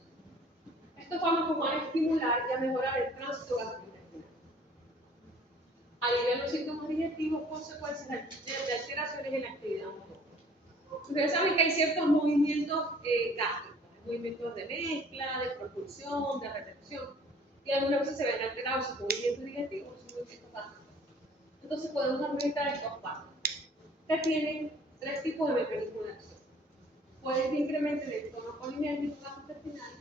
Estos fármacos van a estimular y a mejorar el tránsito gastrointestinal. Alivian los síntomas digestivos, consecuencias de alteraciones en la actividad motora. Ustedes saben que hay ciertos movimientos gástricos, movimientos de mezcla, de propulsión, de retención, y algunas veces se ven alterados sus movimientos digestivos, sus movimientos gástricos. Entonces podemos administrar estos fármacos, que tienen 3 tipos de mecanismos de acción. Pueden que incrementen el tono colinérgico gastrointestinal,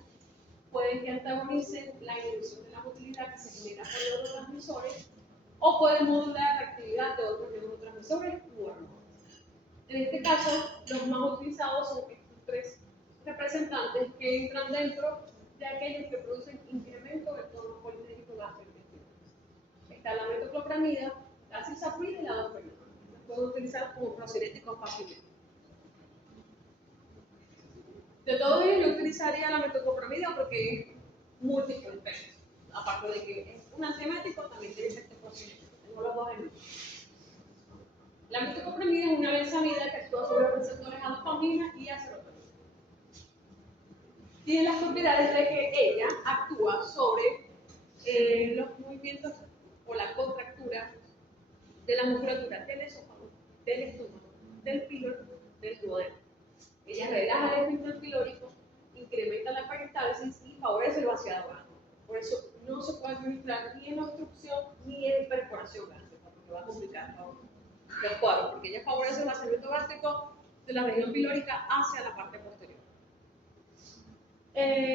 pueden que antagonicen la inhibición de la motilidad que se genera por neurotransmisores, o pueden modular la actividad de otros neurotransmisores u hormonas. En este caso, los más utilizados son estos 3 representantes que entran dentro de aquellos que producen incremento del tono colinérgico gastrointestinal. Está la metoclopramida, la cisaprida y la dopamina. Las puedo utilizar como procinéticos fácilmente. utilizaría la metoclopramida porque es múltiple efectos. Aparte de que es un antiemetico, también tiene efectos procinéticos. Tengo los dos en uno. La metoclopramida es una benzamida que actúa sobre los receptores a dopamina y a serotonina. Tiene las propiedades de que ella actúa sobre los movimientos o la contractura de la musculatura del esófago, del estómago, del píloro, del duodeno. Ella relaja el esfínter pilórico, incrementa la peristalsis y favorece el vaciado gástrico. Por eso no se puede administrar ni en obstrucción ni en perforación gástrica, porque va a complicar los cuadros, porque ella favorece el vaciamiento gástrico de la región pilórica hacia la parte posterior.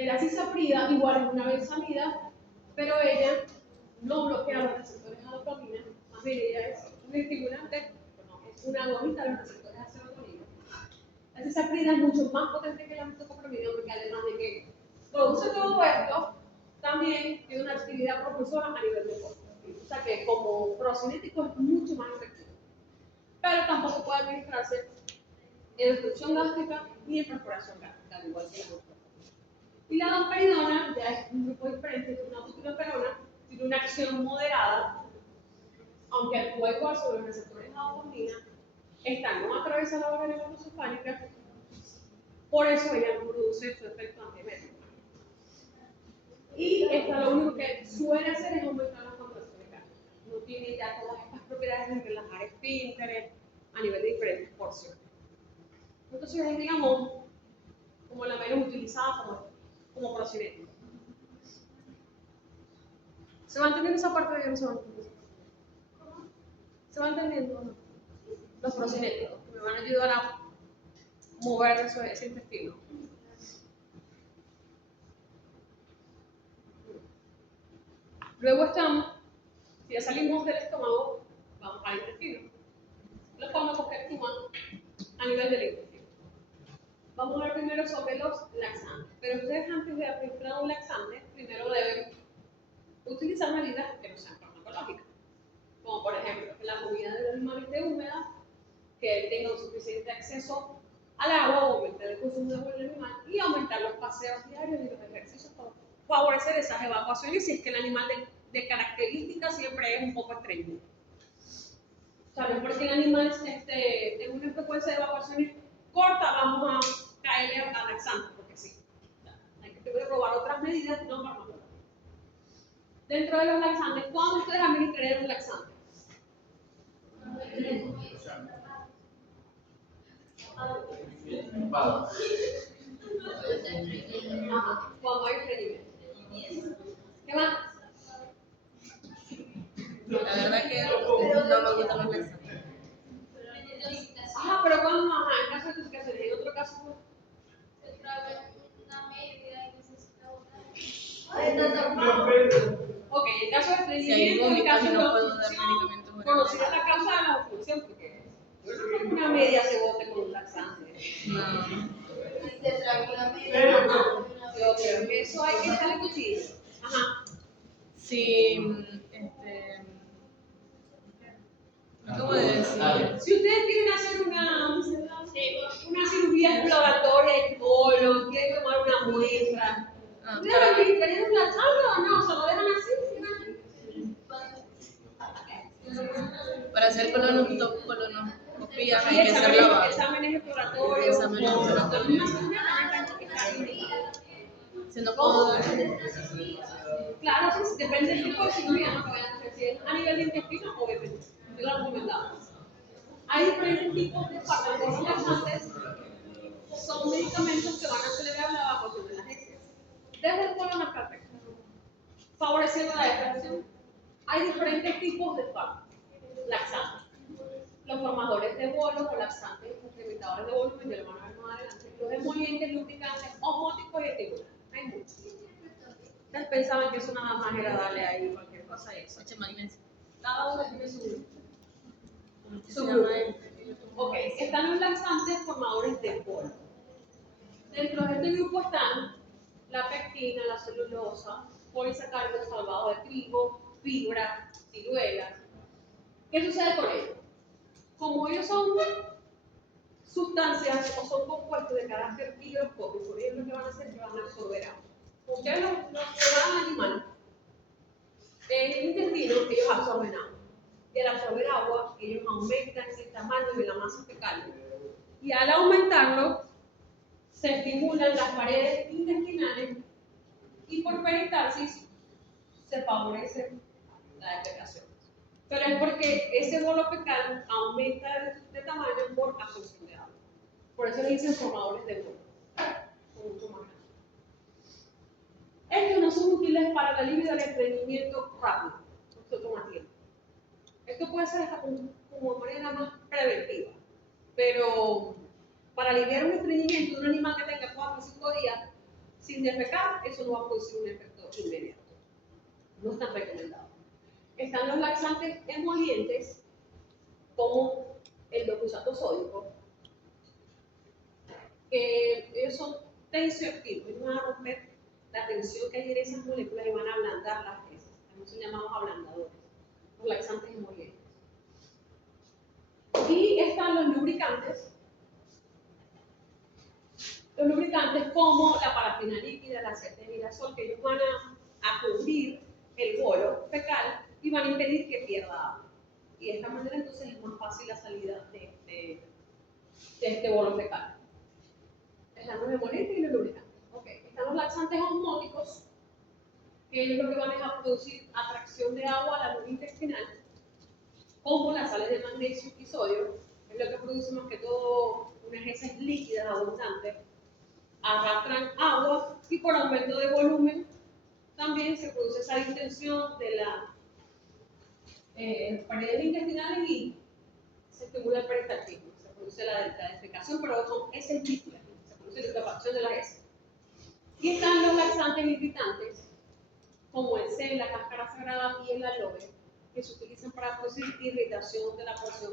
La cisaprida igual es una benzamida, pero ella no bloquea los receptores a dopamina, más bien ella es un estimulante, es una agonista de los receptores a serotonina. La cisaprida es mucho más potente que la metoclopramida porque además de que produce todo esto, también tiene una actividad propulsora a nivel de cuerpo. O sea que como procinético es mucho más efectivo. Pero tampoco puede administrarse en obstrucción gástrica ni en perforación gástrica, al igual que la otra. Y la domperidona ya es un grupo diferente, es una butyroperona, tiene una acción moderada, aunque actúa igual sobre los receptores a dopamina, esta no atraviesa la barrera hematoencefálica, por eso ella no produce su efecto antiemético. Y esta lo único que suele hacer es aumentar las contracciones gástricas. No tiene ya todas estas propiedades de relajar esfínteres a nivel de diferentes porciones. Entonces es, digamos, como la menos utilizada como procinético. ¿Se va entendiendo esa parte de no se va entendiendo? ¿Se va entendiendo o no? Los procinéticos, que me van a ayudar a mover ese intestino. Luego estamos, si ya salimos del estómago, vamos al intestino. Los fármacos que actúan a nivel del intestino. Vamos a ver primero sobre los laxantes. Pero ustedes antes de administrar un laxante, primero deben utilizar medidas que no sean farmacológicas. Como por ejemplo, que la comida del animal esté húmeda, que tenga un suficiente acceso al agua, o aumentar el consumo de agua del animal y aumentar los paseos diarios y los ejercicios para favorecer esas evacuaciones si es que el animal de características siempre es un poco estreñido. O sea, no es porque el animal tenga una frecuencia de evacuaciones corta, vamos a caerle a laxante, porque sí. Hay que primero probar otras medidas no farmacológicas. Dentro de los laxantes, ¿cuándo ustedes administrarían un laxante? Cuando hay estreñimiento. ¿Qué más? La verdad que no me gustan los laxantes. Ajá, pero cuando, ajá, en caso de intoxicaciones, en otro caso, Una media que necesita botar. ok, en caso de Si hay estreñimiento, en vómitos caso y de no puedo dar obstrucción, medicamentos orales. conocida la causa de la obstrucción, porque yo no creo que una media se bote con un laxante. No. Si te trago una media, Yo creo que eso hay que echarle cuchillo. Ajá. Si, ¿cómo acabo de decir? Si ustedes quieren hacer una cirugía exploratoria en colon, quieren tomar una muestra, Ah, ¿ustedes administrarían un laxante o no? ¿Se lo dejan así? para hacer colonoscopías Sí, hay que ser lavado. exámenes exploratorios. Exámenes exploratorios. Si no puedo dar. Claro, sí, depende del tipo de cirugía, ¿no? Que vayan a hacer, si es a nivel de intestino o depende. Yo lo recomendaba. Hay diferentes tipos de fármacos. Los laxantes son medicamentos que van a acelerar la evacuación de las heces desde el colon hasta el recto, favoreciendo la defecación. Hay diferentes tipos de fármacos. Laxantes. Los formadores de bolos o laxantes, incrementadores de volumen, ya lo van a ver más adelante. Los emolientes, lubricantes, osmóticos y estimulantes. Hay muchos. Ustedes pensaban que eso nada más era darle ahí cualquier cosa y eso. Eche magnesio. Cada uno tiene su Se grupo. llama Ok, están los laxantes formadores de polvo. Dentro de este grupo están la pectina, la celulosa, polisacáridos salvados de trigo, fibra, ciruelas. ¿Qué sucede con ellos? Como ellos son sustancias o son compuestos de carácter higroscópico. Ellos lo que van a hacer es que van a absorber agua. Ustedes los que van animales, en el intestino ellos absorben agua. Y al absorber agua, ellos aumentan el tamaño de la masa fecal. Y al aumentarlo, se estimulan las paredes intestinales y por peristalsis se favorece la defecación. Pero es porque ese bolo fecal aumenta de tamaño por absorción de agua. Por eso le dicen formadores de bolo. Mucho más grande. Estos no son útiles para el alivio del estreñimiento rápido. Esto toma tiempo. Esto puede ser hasta como manera más preventiva. Pero para aliviar un estreñimiento de un animal que tenga 4 o 5 días sin defecar, eso no va a producir un efecto inmediato. No están recomendados. Están los laxantes emolientes, como el doxato sódico, que ellos son tensioactivos, ellos van a romper la tensión que hay en esas moléculas y van a ablandar las heces. También son llamados ablandadores, los laxantes emolientes. Y están los lubricantes como la parafina líquida, el aceite de girasol, que ellos van a cubrir el bolo fecal y van a impedir que pierda agua. Y de esta manera entonces es más fácil la salida de este bolo fecal. Están los emolientes y los lubricantes. Okay. Están los laxantes osmóticos, que ellos lo que van es a producir atracción de agua a la mucosa intestinal, como las sales de magnesio y sodio, es lo que produce más que todo unas heces líquidas abundantes, arrastran agua y por aumento de volumen también se produce esa distensión de las paredes intestinales y se estimula el peristaltismo, se produce la defecación, pero son heces líquidas, se produce la liquefacción de las heces. Y están los laxantes irritantes, como el zen, la cáscara sagrada y el aloe, que se utilizan para producir irritación de la porción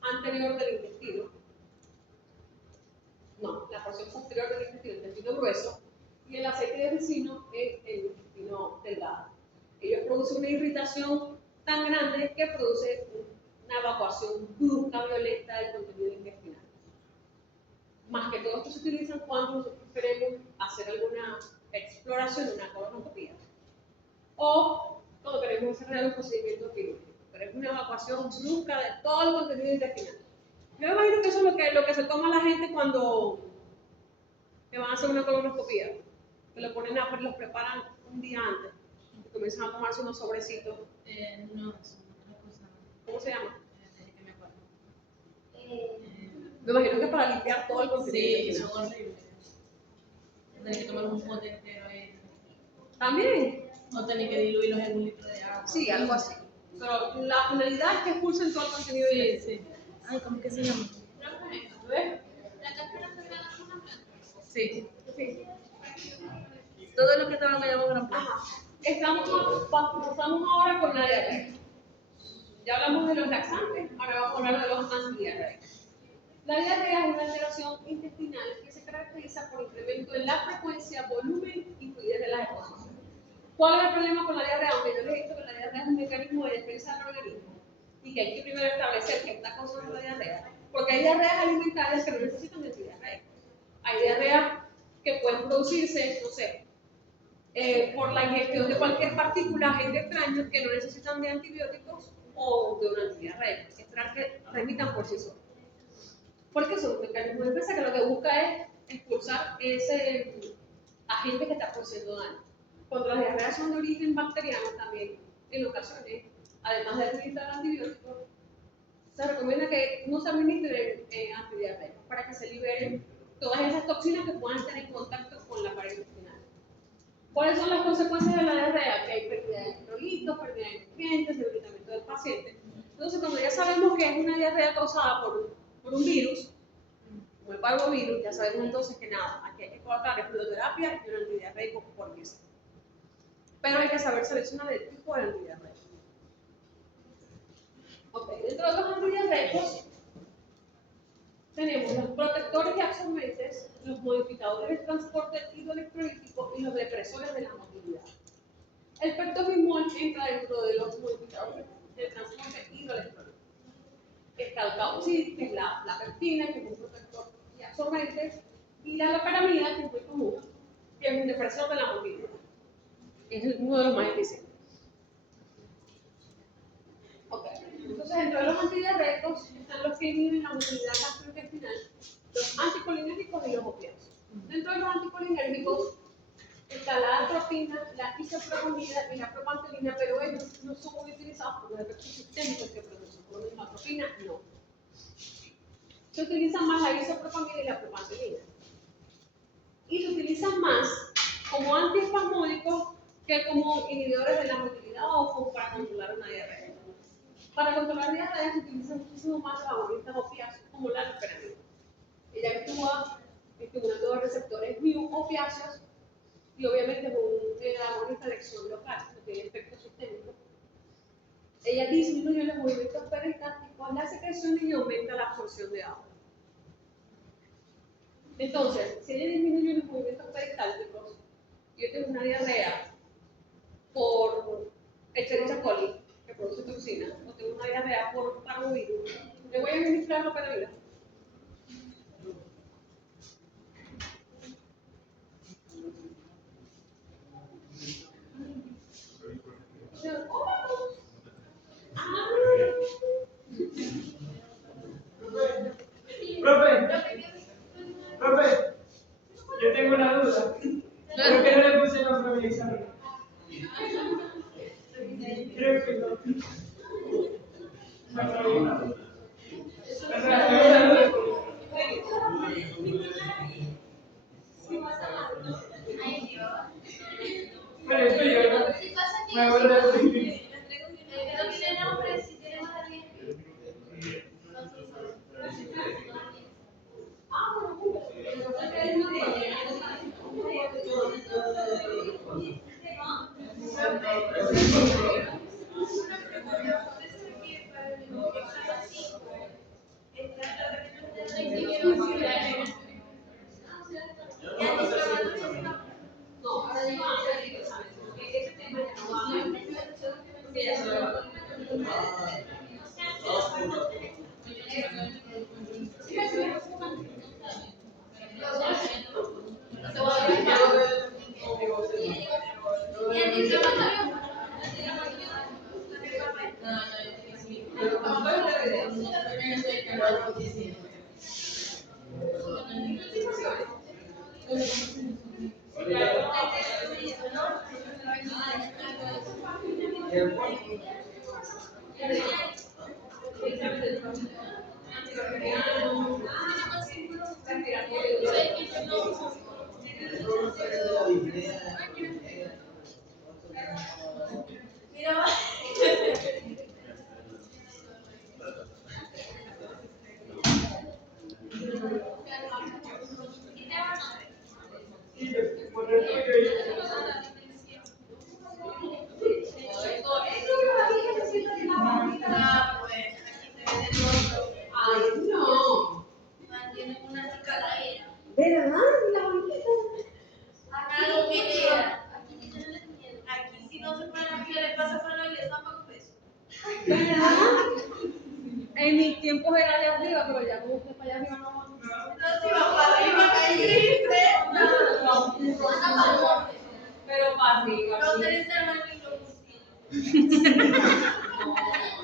anterior del intestino. No, la porción posterior del intestino, el intestino grueso, y el aceite de ricino es el intestino delgado. Ellos producen una irritación tan grande que produce una evacuación brusca, violenta del contenido intestinal. Más que todo esto se utilizan cuando queremos hacer alguna exploración de una colonoscopia o cuando queremos desarrollar un procedimiento quirúrgico. Pero es una evacuación brusca de todo el contenido intestinal. Yo me imagino que eso es lo que se toma la gente cuando que van a hacer una colonoscopia, que lo ponen los preparan un día antes y comienzan a tomarse unos sobrecitos. No, es otra cosa. ¿Cómo se llama? Que me acuerdo. Me imagino que es para limpiar todo el contenido Sí, intestinal. son horribles. Tienes que tomar un pote entero También, o tienes que diluirlos en un litro de agua. sí, algo así. Pero la finalidad es que expulsen todo el contenido Sí, intestinal. sí. Ay, ¿cómo que se llama? ¿Ves? La cáscara sagrada es una planta. Sí. Sí. Todo lo que te van a llamar gran planta. Ajá. Pasamos ahora con la diarrea. Ya hablamos de los laxantes, ahora vamos a hablar de los antidiarreicos. La diarrea es una alteración intestinal que se caracteriza por incremento en la frecuencia, volumen y fluidez de las expulsiones. ¿Cuál es el problema con la diarrea? Aunque yo les he dicho que la diarrea es un mecanismo de defensa del organismo y que hay que primero establecer qué está causando la diarrea, porque hay diarreas alimentarias que no necesitan de antidiarreicos. Hay diarreas que pueden producirse, no sé, por la ingestión de cualquier partícula, agente extraño, que no necesitan de antibióticos o de un antidiarreico, esperar que remitan por sí solos. Porque son un mecanismo de defensa que lo que busca es expulsar ese agente que está produciendo daño. Cuando las diarreas son de origen bacteriano también, en ocasiones, además de administrar antibióticos, se recomienda que no se administren antidiarreicos para que se liberen todas esas toxinas que puedan estar en contacto con la pared intestinal. ¿Cuáles son las consecuencias de la diarrea? Que hay pérdida de electrolitos, pérdida de nutrientes, debilitamiento del paciente. Entonces, cuando ya sabemos que es una diarrea causada por un virus, como el parvovirus, ya sabemos entonces que nada, aquí hay que colocar fluidoterapia y un antidiarreico por mes. Pero hay que saber seleccionar el tipo de antidiarreico. Ok, dentro de los antidiarreicos tenemos los protectores y absorbentes, los modificadores de transporte hidroelectrolítico y los depresores de la motilidad. El pectobimol entra dentro de los modificadores de transporte hidroelectrolítico. Está el caucid, que es la pectina, que es un protector absorbentes, y la loperamida, que es muy común, que es un depresor de la motilidad. Es uno de los más eficientes. Ok, entonces dentro de los antidiarreicos están los que inhiben la motilidad gastrointestinal, los anticolinérgicos y los opiáceos. Dentro de los anticolinérgicos está la atropina, la isopropanida y la propantelina, pero ellos no son muy utilizados por los efectos sistémicos que producen. Por lo menos la atropina no. Se utilizan más la isopropanida y la propantelina. Y se utilizan más como antiespasmódicos que como inhibidores de la motilidad o como para controlar una diarrea. Para controlar diarrea se utilizan muchísimo más los agonistas opiáceos como la loperamida. Ella actúa estimulando los receptores mu opiáceos y obviamente es un agonista de acción local, no tiene efecto sistémico. Ella disminuye los movimientos peristálticos, la secreción y aumenta la absorción de agua. Entonces, si ella disminuye los movimientos peristálticos, yo tengo una diarrea por Escherichia coli, que produce toxina, o tengo una diarrea por parvovirus, le voy a administrar loperamida. Profe, yo tengo una duda. ¿Por qué no le puse nombre a mi examen? Creo que no. Pero esto yo no. Me acuerdo de ti. En mis tiempos era de arriba, pero ya como usted para allá arriba no va. Pero para arriba.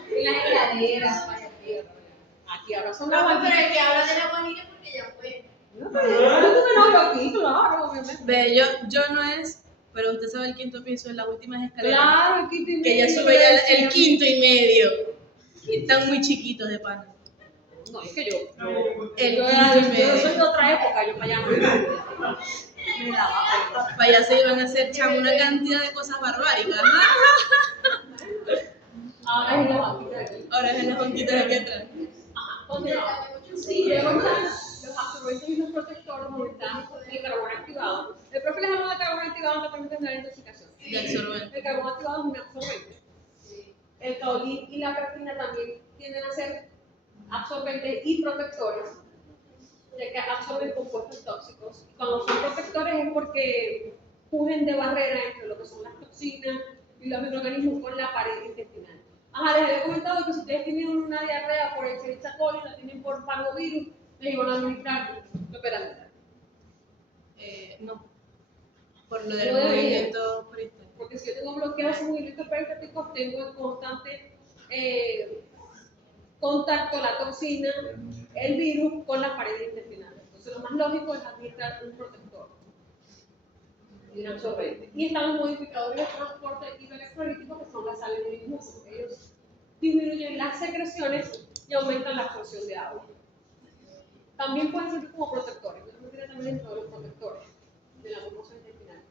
Y las escaleras para arriba. Aquí ahora son las Pero el que habla de la guanilla porque ya fue. No, pero yo tuve novio aquí, claro, obviamente. Ve, yo no es, pero usted sabe el quinto piso, en las últimas escaleras. Claro, el quinto y Que ella medio, sube ya pero el quinto y medio. Y están muy chiquitos de pan. No, es que yo. El Yo quinto y soy medio. de otra época, yo para allá no me daba pena. Para allá se iban a hacer, chamo, una cantidad de cosas barbáricas. Ahora es la banquita de aquí. Ahora es en las banquitas de aquí atrás. Ajá, continuamos. Sí, luego están los absorbentes y los protectores, donde está el carbón activado. El profe les habla de carbón activado que permite la intoxicación. De absorbente. El carbón activado es un absorbente. El caolín y la pectina también tienden a ser absorbentes y protectores, ya que absorben compuestos tóxicos. Cuando son protectores es porque fugen de barrera entre lo que son las toxinas y los microorganismos con la pared intestinal. Ajá, les había comentado que si ustedes tienen una diarrea por Escherichia coli, la tienen por parvovirus, les iban a administrar lo que superan. No. Por lo del No debería. movimiento freestyle. Porque si yo tengo bloqueados esos movimientos periféricos, tengo en constante contacto la toxina, el virus con las paredes intestinales. Entonces lo más lógico es administrar un protector y un absorbente. Y están los modificadores de transporte electrolítico que son las sales de inmuso. Ellos disminuyen las secreciones y aumentan la absorción de agua. También pueden servir como protectores. Yo me tiré también dentro de los protectores de la mucosa intestinal.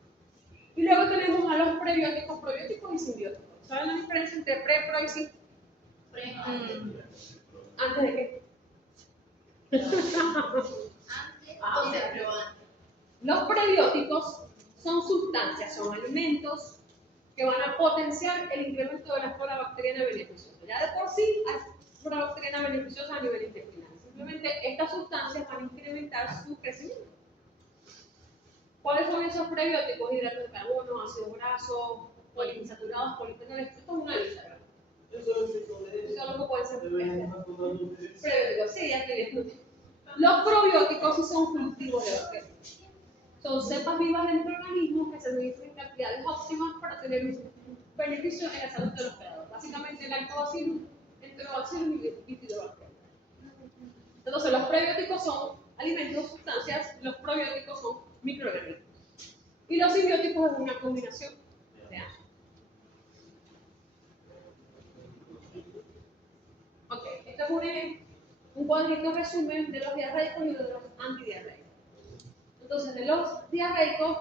Y luego tenemos a los prebióticos, probióticos y simbióticos. ¿Saben la diferencia entre pre, pro y sin? ¿Antes de qué? Los prebióticos son sustancias, son alimentos que van a potenciar el incremento de la flora bacteriana beneficiosa. Ya de por sí hay flora bacteriana beneficiosa a nivel intestinal. Simplemente estas sustancias van a incrementar su crecimiento. ¿Cuáles son esos prebióticos? Hidratos de carbono, ácidos grasos, poliinsaturados, polifenoles. Esto es una lista, ¿verdad? Eso es lo que puede ser prebióticos. Sí, ya te Los probióticos sí son cultivos de bacterias. Son cepas vivas del microorganismo que se administran en cantidades óptimas para tener un beneficio en la salud de los creadores. Básicamente, el lactobacillus, enterobacillus y bifidobacterias. Entonces, los prebióticos son alimentos, sustancias, los probióticos son microorganismos. Y los simbióticos es una combinación de ambos. Ok, este es un cuadrito resumen de los diarreicos y de los antidiarreicos. Entonces, de los diarreicos,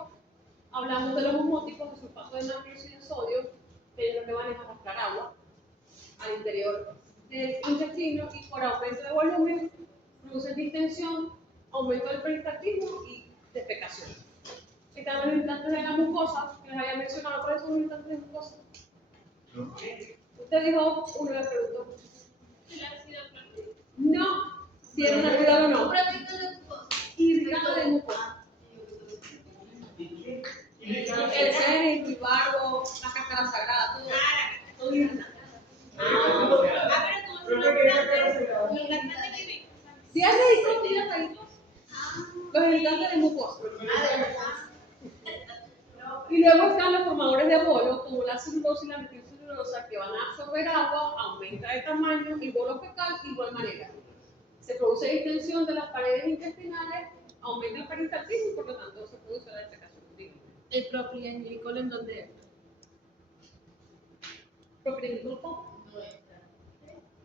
hablamos de los osmóticos, de sulfato de magnesio y de sodio, que lo que van es arrastrar agua al interior del intestino y por aumento de volumen producen distensión, aumento del peristaltismo y defecación. Están los implantes de la mucosa, que les había mencionado. ¿Cuáles son los implantes de mucosa? Usted dijo, uno le preguntó. No, si era natural o no. Irritante de mucosa. El semen, el barbo, la cáscara sagrada, todo irritante. Diarreicos, los irritantes de mucosa. Y luego están los formadores de bolo, como la celulosa y la metilcelulosa, que van a absorber agua, aumenta de tamaño y bolo fecal de igual manera. Se produce distensión de las paredes intestinales, aumenta el peristaltismo y por lo tanto se produce la defecación. ¿El propilenglicol en dónde entra? ¿Propilenglicol?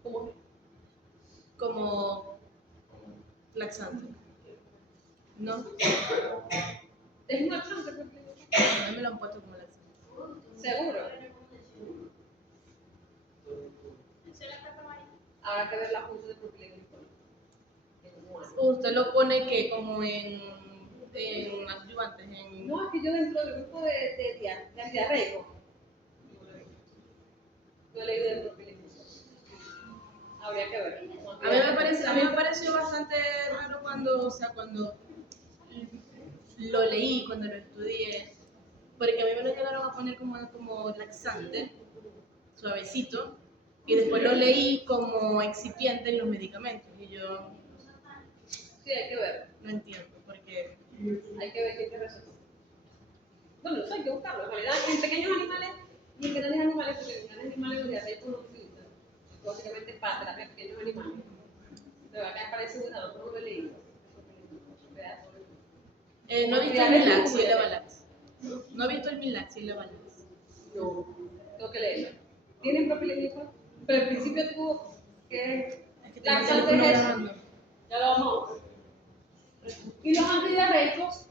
¿Cómo? Como laxante. ¿No? Es un laxante, propilenglicol. A mí me lo han puesto como laxante. ¿Seguro? Habrá que ver la función de propilenglicol. Usted lo pone que como en adyuvantes, No, es que yo dentro del grupo de diarreico no he leído el propilenglicol. Habría que ver. A mí me pareció bastante raro cuando lo leí, cuando lo estudié, porque a mí me lo llegaron a poner como laxante, suavecito, y después lo leí como excipiente en los medicamentos, y yo Sí, hay que ver. no entiendo, porque Hay que ver qué te recetó. Bueno, eso hay que buscarlo. En realidad, en pequeños animales y en grandes animales, porque en grandes animales los diarreicos no utilizan. Básicamente para terapia de pequeños animales. Pero acá me parece un dado, no lo he leído. no he visto el Milax y la Balax. No he visto el Milax y la Balax. No, tengo que leerlo. ¿Tienen propilenglicol? Pero al principio tuvo que Es que tengo el laxante teléfono es eso. grabando. Ya lo vamos a ver. Y los antidiarreicos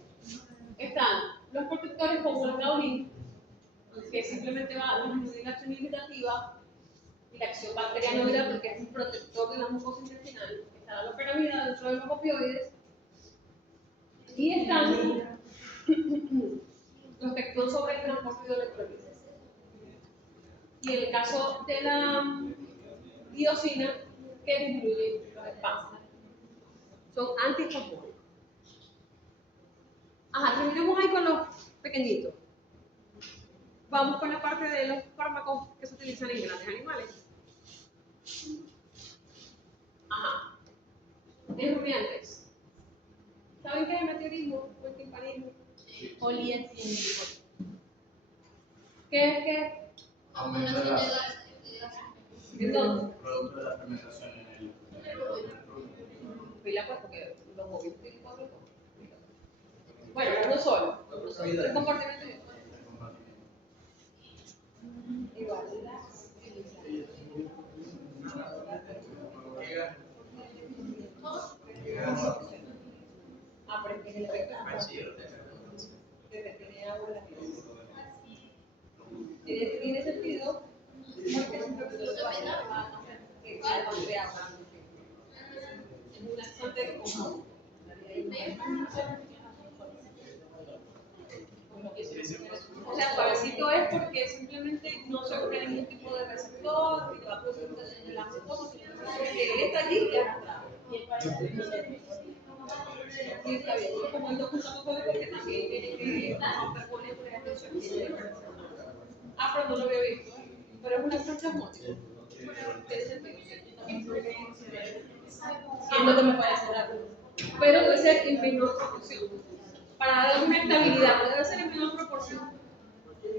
están los protectores como el caolín, que simplemente va a disminuir la acción irritativa y la acción bacterianoidal porque es un protector de la mucosa intestinal. Está la loperamida dentro de los opioides. Y están los que actúan sobre el transporte de electrolitos. Y en el caso de la diosina, que disminuye los espasmos. Son antiespasmódicos. Ajá, terminamos ahí con los pequeñitos. Vamos con la parte de los fármacos que se utilizan en grandes animales. Ajá. En rumiantes. ¿Saben qué es el meteorismo o el timpanismo? Poliético. ¿Qué es qué? Aumento de gas. Entonces, Producto de la fermentación en el pila pues porque los móviles tienen 4 cosas. Bueno, uno solo. El compartimento es esto. Igual. Ah, pero es que el efecto que tiene agua en la piel. Tiene sentido porque simplemente lo que va a hacer es que se de agua. Es un laxante común. O sea, suavecito es porque simplemente no se crea ningún tipo de receptor y va a producir en la mucosa, sino que él está allí y arrastrado. Sí, está bien. Como esto justo porque también tiene que romper con la atención. Ah, pero no lo había visto. Pero es una concha móvil. Tiene sentido. Siendo que me parece rápido. Pero debe ser en menor proporción. Para dar una estabilidad, no debe ser en menor proporción.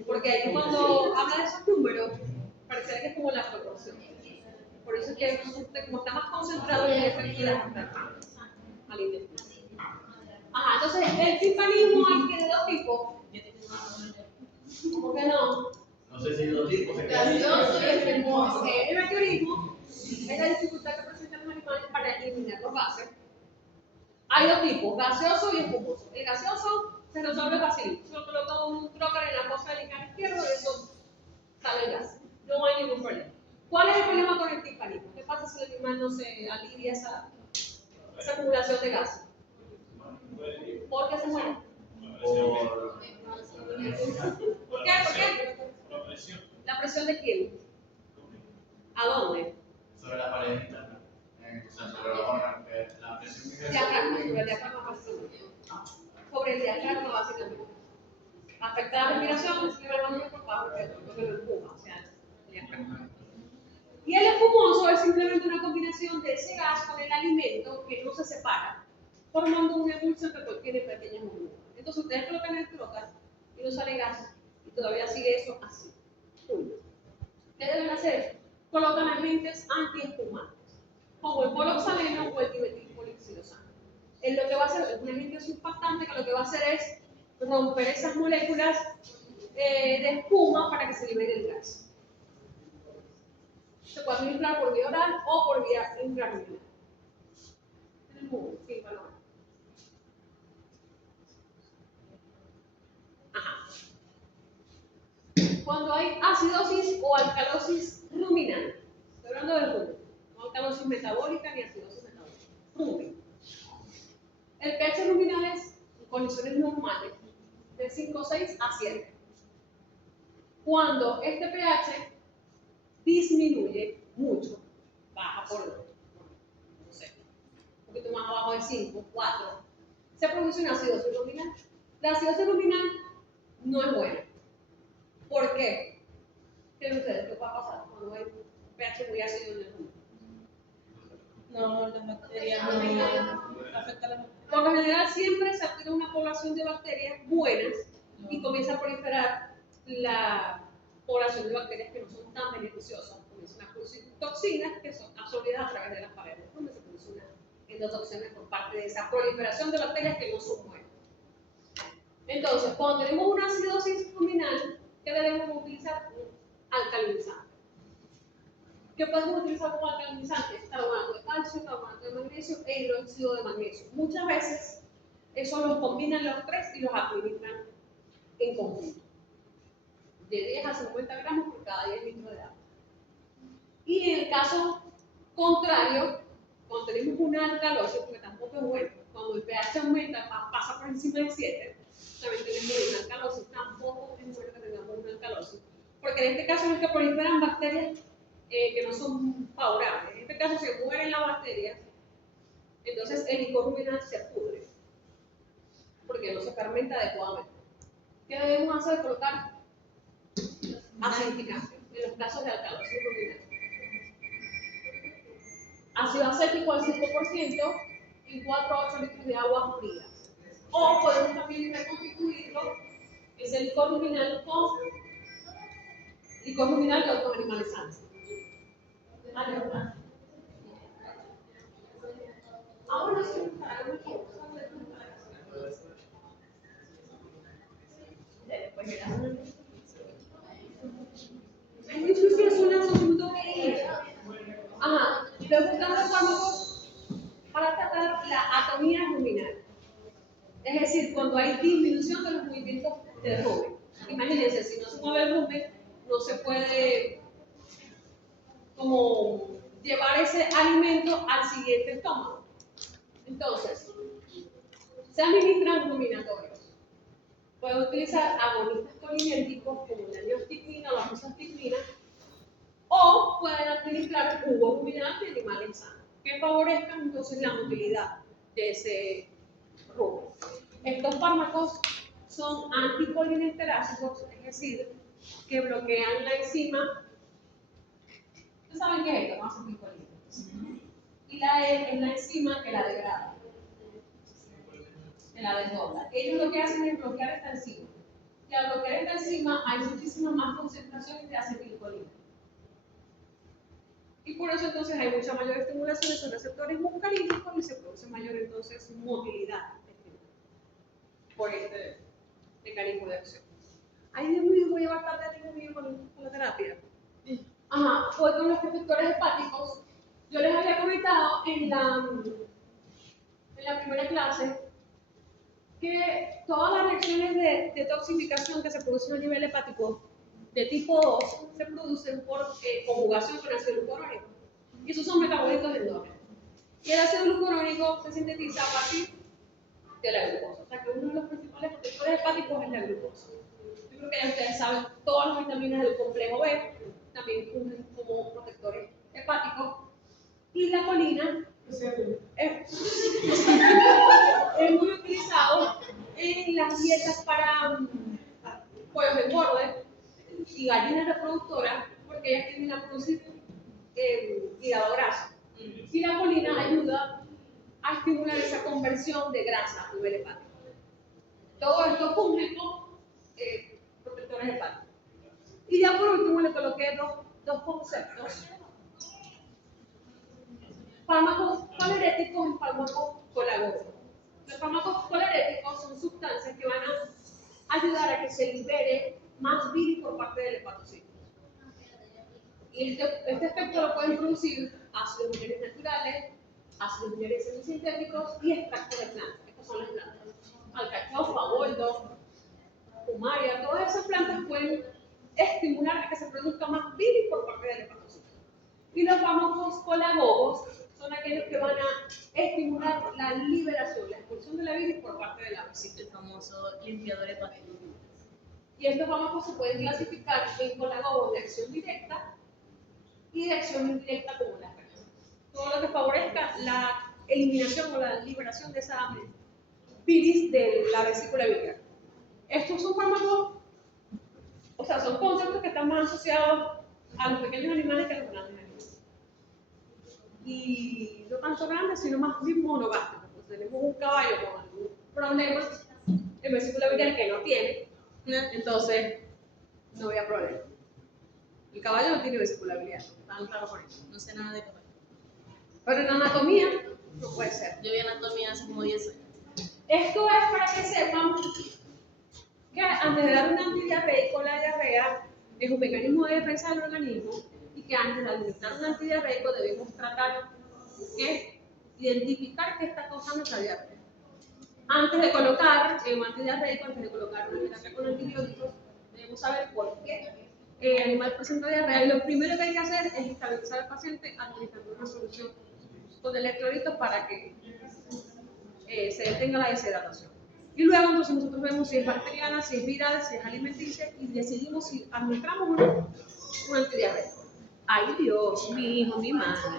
Porque ahí cuando habla de esos números, parece que es como la proporción. Por eso es que como está más concentrado en el efecto de la al intestino. Ajá, entonces el timpanismo hay que de dos tipos. ¿Cómo que no? No sé si hay dos tipos. Gaseoso y espumoso. El meteorismo es la dificultad que presentan los animales para eliminar los gases. Hay dos tipos, gaseoso y espumoso. El gaseoso se resuelve fácil. Solo coloca un trocar en la fosa del canal izquierdo y eso sale el gas. No hay ningún problema. ¿Cuál es el problema con el timpanismo? ¿Qué pasa si el animal no se alivia esa acumulación de gas? ¿Por qué se muere? ¿Por qué? ¿Por qué? ¿La presión de quién? ¿A dónde? Sobre la pared interna. O sea, sobre los órganos. La presión que Diafragma, sobre el diafragma básicamente. Sobre el diafragma básicamente. Afecta la respiración, se le va muy cortado porque lo empuja, o sea, el diafragma. Y el espumoso es simplemente una combinación de ese gas con el alimento que no se separa, formando una emulsión que contiene pequeñas burbujas. Entonces ustedes colocan el trocar y no sale gas y todavía sigue eso así. ¿Qué deben hacer? Colocan agentes antiespumantes, como el poloxaleno o el dimetilpolixidosano. Lo que va a hacer es un agente surfactante que lo que va a hacer es romper esas moléculas de espuma para que se libere el gas. Se puede administrar por vía oral o por vía intramuscular. Sí, bueno. Ajá. Cuando hay acidosis o alcalosis ruminal, estoy hablando del rumen, no alcalosis metabólica ni acidosis metabólica, rumen. El pH ruminal es en condiciones normales de 5,6 a 7. Cuando este pH disminuye mucho, baja por, no sé, un poquito más abajo de 5, 4, se produce una acidosis ruminal. La acidosis ruminal no es buena. ¿Por qué? ¿Qué creen ustedes? ¿Qué va a pasar cuando hay un pH muy ácido en el rumen? No, las bacterias no afectan a las bacterias. Por lo general siempre se adquiere una población de bacterias buenas y comienza a proliferar la población de bacterias que no son tan beneficiosas. Comienzan a producir toxinas que son absorbidas a través de las paredes, donde se produce una endotoxina por parte de esa proliferación de bacterias que no son buenas. Entonces, cuando tenemos una acidosis ruminal, ¿qué debemos utilizar? Un alcalinizante. ¿Qué podemos utilizar como alcalinizante? Carbonato de calcio, carbonato de magnesio e hidróxido de magnesio. Muchas veces eso los combinan los tres y los administran en conjunto. De 10 a 50 gramos por cada 10 litros de agua. Y en el caso contrario, cuando tenemos una alcalosis, porque tampoco es bueno, cuando el pH aumenta, pasa por encima de 7, también tenemos una alcalosis. Tampoco es bueno que tengamos una alcalosis, porque en este caso es que proliferan bacterias que no son favorables. En este caso se mueren las bacterias, entonces el licor ruminal se pudre, porque no se fermenta adecuadamente. ¿Qué debemos hacer? Colocar acidificante en los casos de alcalosis ruminal. Ácido acético al 5% en 4 a 8 litros de agua fría. O podemos también reconstituirlo, que es el licor ruminal con licor ruminal de otros animales sanos. Ahora sí, hay muchas personas asunto que estoy buscando fármacos para tratar la atonía ruminal. Es decir, cuando hay disminución de los movimientos del rumen. Imagínense, si no se mueve el rumen, no se puede como llevar ese alimento al siguiente estómago. Entonces, se administran ruminatorios. Pueden utilizar agonistas colinérgicos como la neostigmina o la rosastigmina, o pueden administrar jugos ruminales de animales sanos que favorezcan entonces la motilidad de ese rumen. Estos fármacos son anticolinesterásicos, es decir, que bloquean la enzima. ¿Ustedes saben qué es esto? No acetilcolina. Y la E es la enzima que la degrada, que la desdobla. Ellos lo que hacen es bloquear esta enzima. Y al bloquear esta enzima hay muchísimas más concentraciones de acetilcolina. Y por eso entonces hay mucha mayor estimulación de esos receptores muscarínicos y se produce mayor entonces motilidad por este mecanismo de acción. Ay, Dios mío, voy a llevar tarde a Dios mío con la terapia. Voy con los receptores hepáticos. Yo les había comentado en la primera clase que todas las reacciones de detoxificación que se producen a nivel hepático de tipo 2 se producen por conjugación con ácido glucurónico. Y esos son metabolitos endógenos. Y el ácido glucurónico se sintetiza a partir de la glucosa. O sea que uno de los principales protectores hepáticos es la glucosa. Yo creo que ya ustedes saben, todas las vitaminas del complejo B también fungen como protectores hepáticos. Y la colina es muy utilizado en las dietas para pollos de engorde y gallinas reproductoras porque ellas tienden a producir hígado graso. Y la colina ayuda a estimular esa conversión de grasa a nivel hepático. Todo esto funge como protectores hepáticos. Y ya por último le coloqué dos conceptos: fármacos coleréticos y fármacos colagónicos. Los fármacos coleréticos son sustancias que van a ayudar a que se libere más bilis por parte del hepatocito. Y este efecto lo pueden producir ácidos minerales naturales, ácidos minerales semisintéticos y extractos de plantas. Estas son las plantas. Alcachofa, boldo, humaria, todas esas plantas pueden estimular a que se produzca más bilis por parte del hepatocito. Y los fármacos colagogos son aquellos que van a estimular la liberación, la expulsión de la bilis por parte de la vesícula. El famoso limpiador hepático. Y estos fármacos se pueden clasificar en colagogos de acción directa y de acción indirecta como las grasas. Todo lo que favorezca la eliminación o la liberación de esa bilis de la vesícula biliar. Estos son fármacos, o sea, son conceptos que están más asociados a los pequeños animales que a los grandes animales. Y no tanto grandes, sino más bien monogástricos. Pues tenemos un caballo con algún problema en vesícula biliar que no tiene, entonces no había problema. El caballo no tiene vesícula biliar, tan claro por eso. No sé nada de caballo. Pero en anatomía no puede ser. Yo vi anatomía hace como 10 años. Esto es para que sepan que antes de dar un antidiarreico, la diarrea es un mecanismo de defensa del organismo y que antes de administrar un antidiarreico debemos tratar que identificar qué está causando esa diarrea. Antes de colocar un antidiarreico, antes de colocar una terapia con antibióticos, debemos saber por qué el animal presenta diarrea. Y lo primero que hay que hacer es estabilizar al paciente administrando una solución con electrolitos para que se detenga la deshidratación. Y luego entonces nosotros vemos si es bacteriana, si es viral, si es alimenticia y decidimos si administramos un antidiarreico. Ay Dios, mi hijo, mi madre.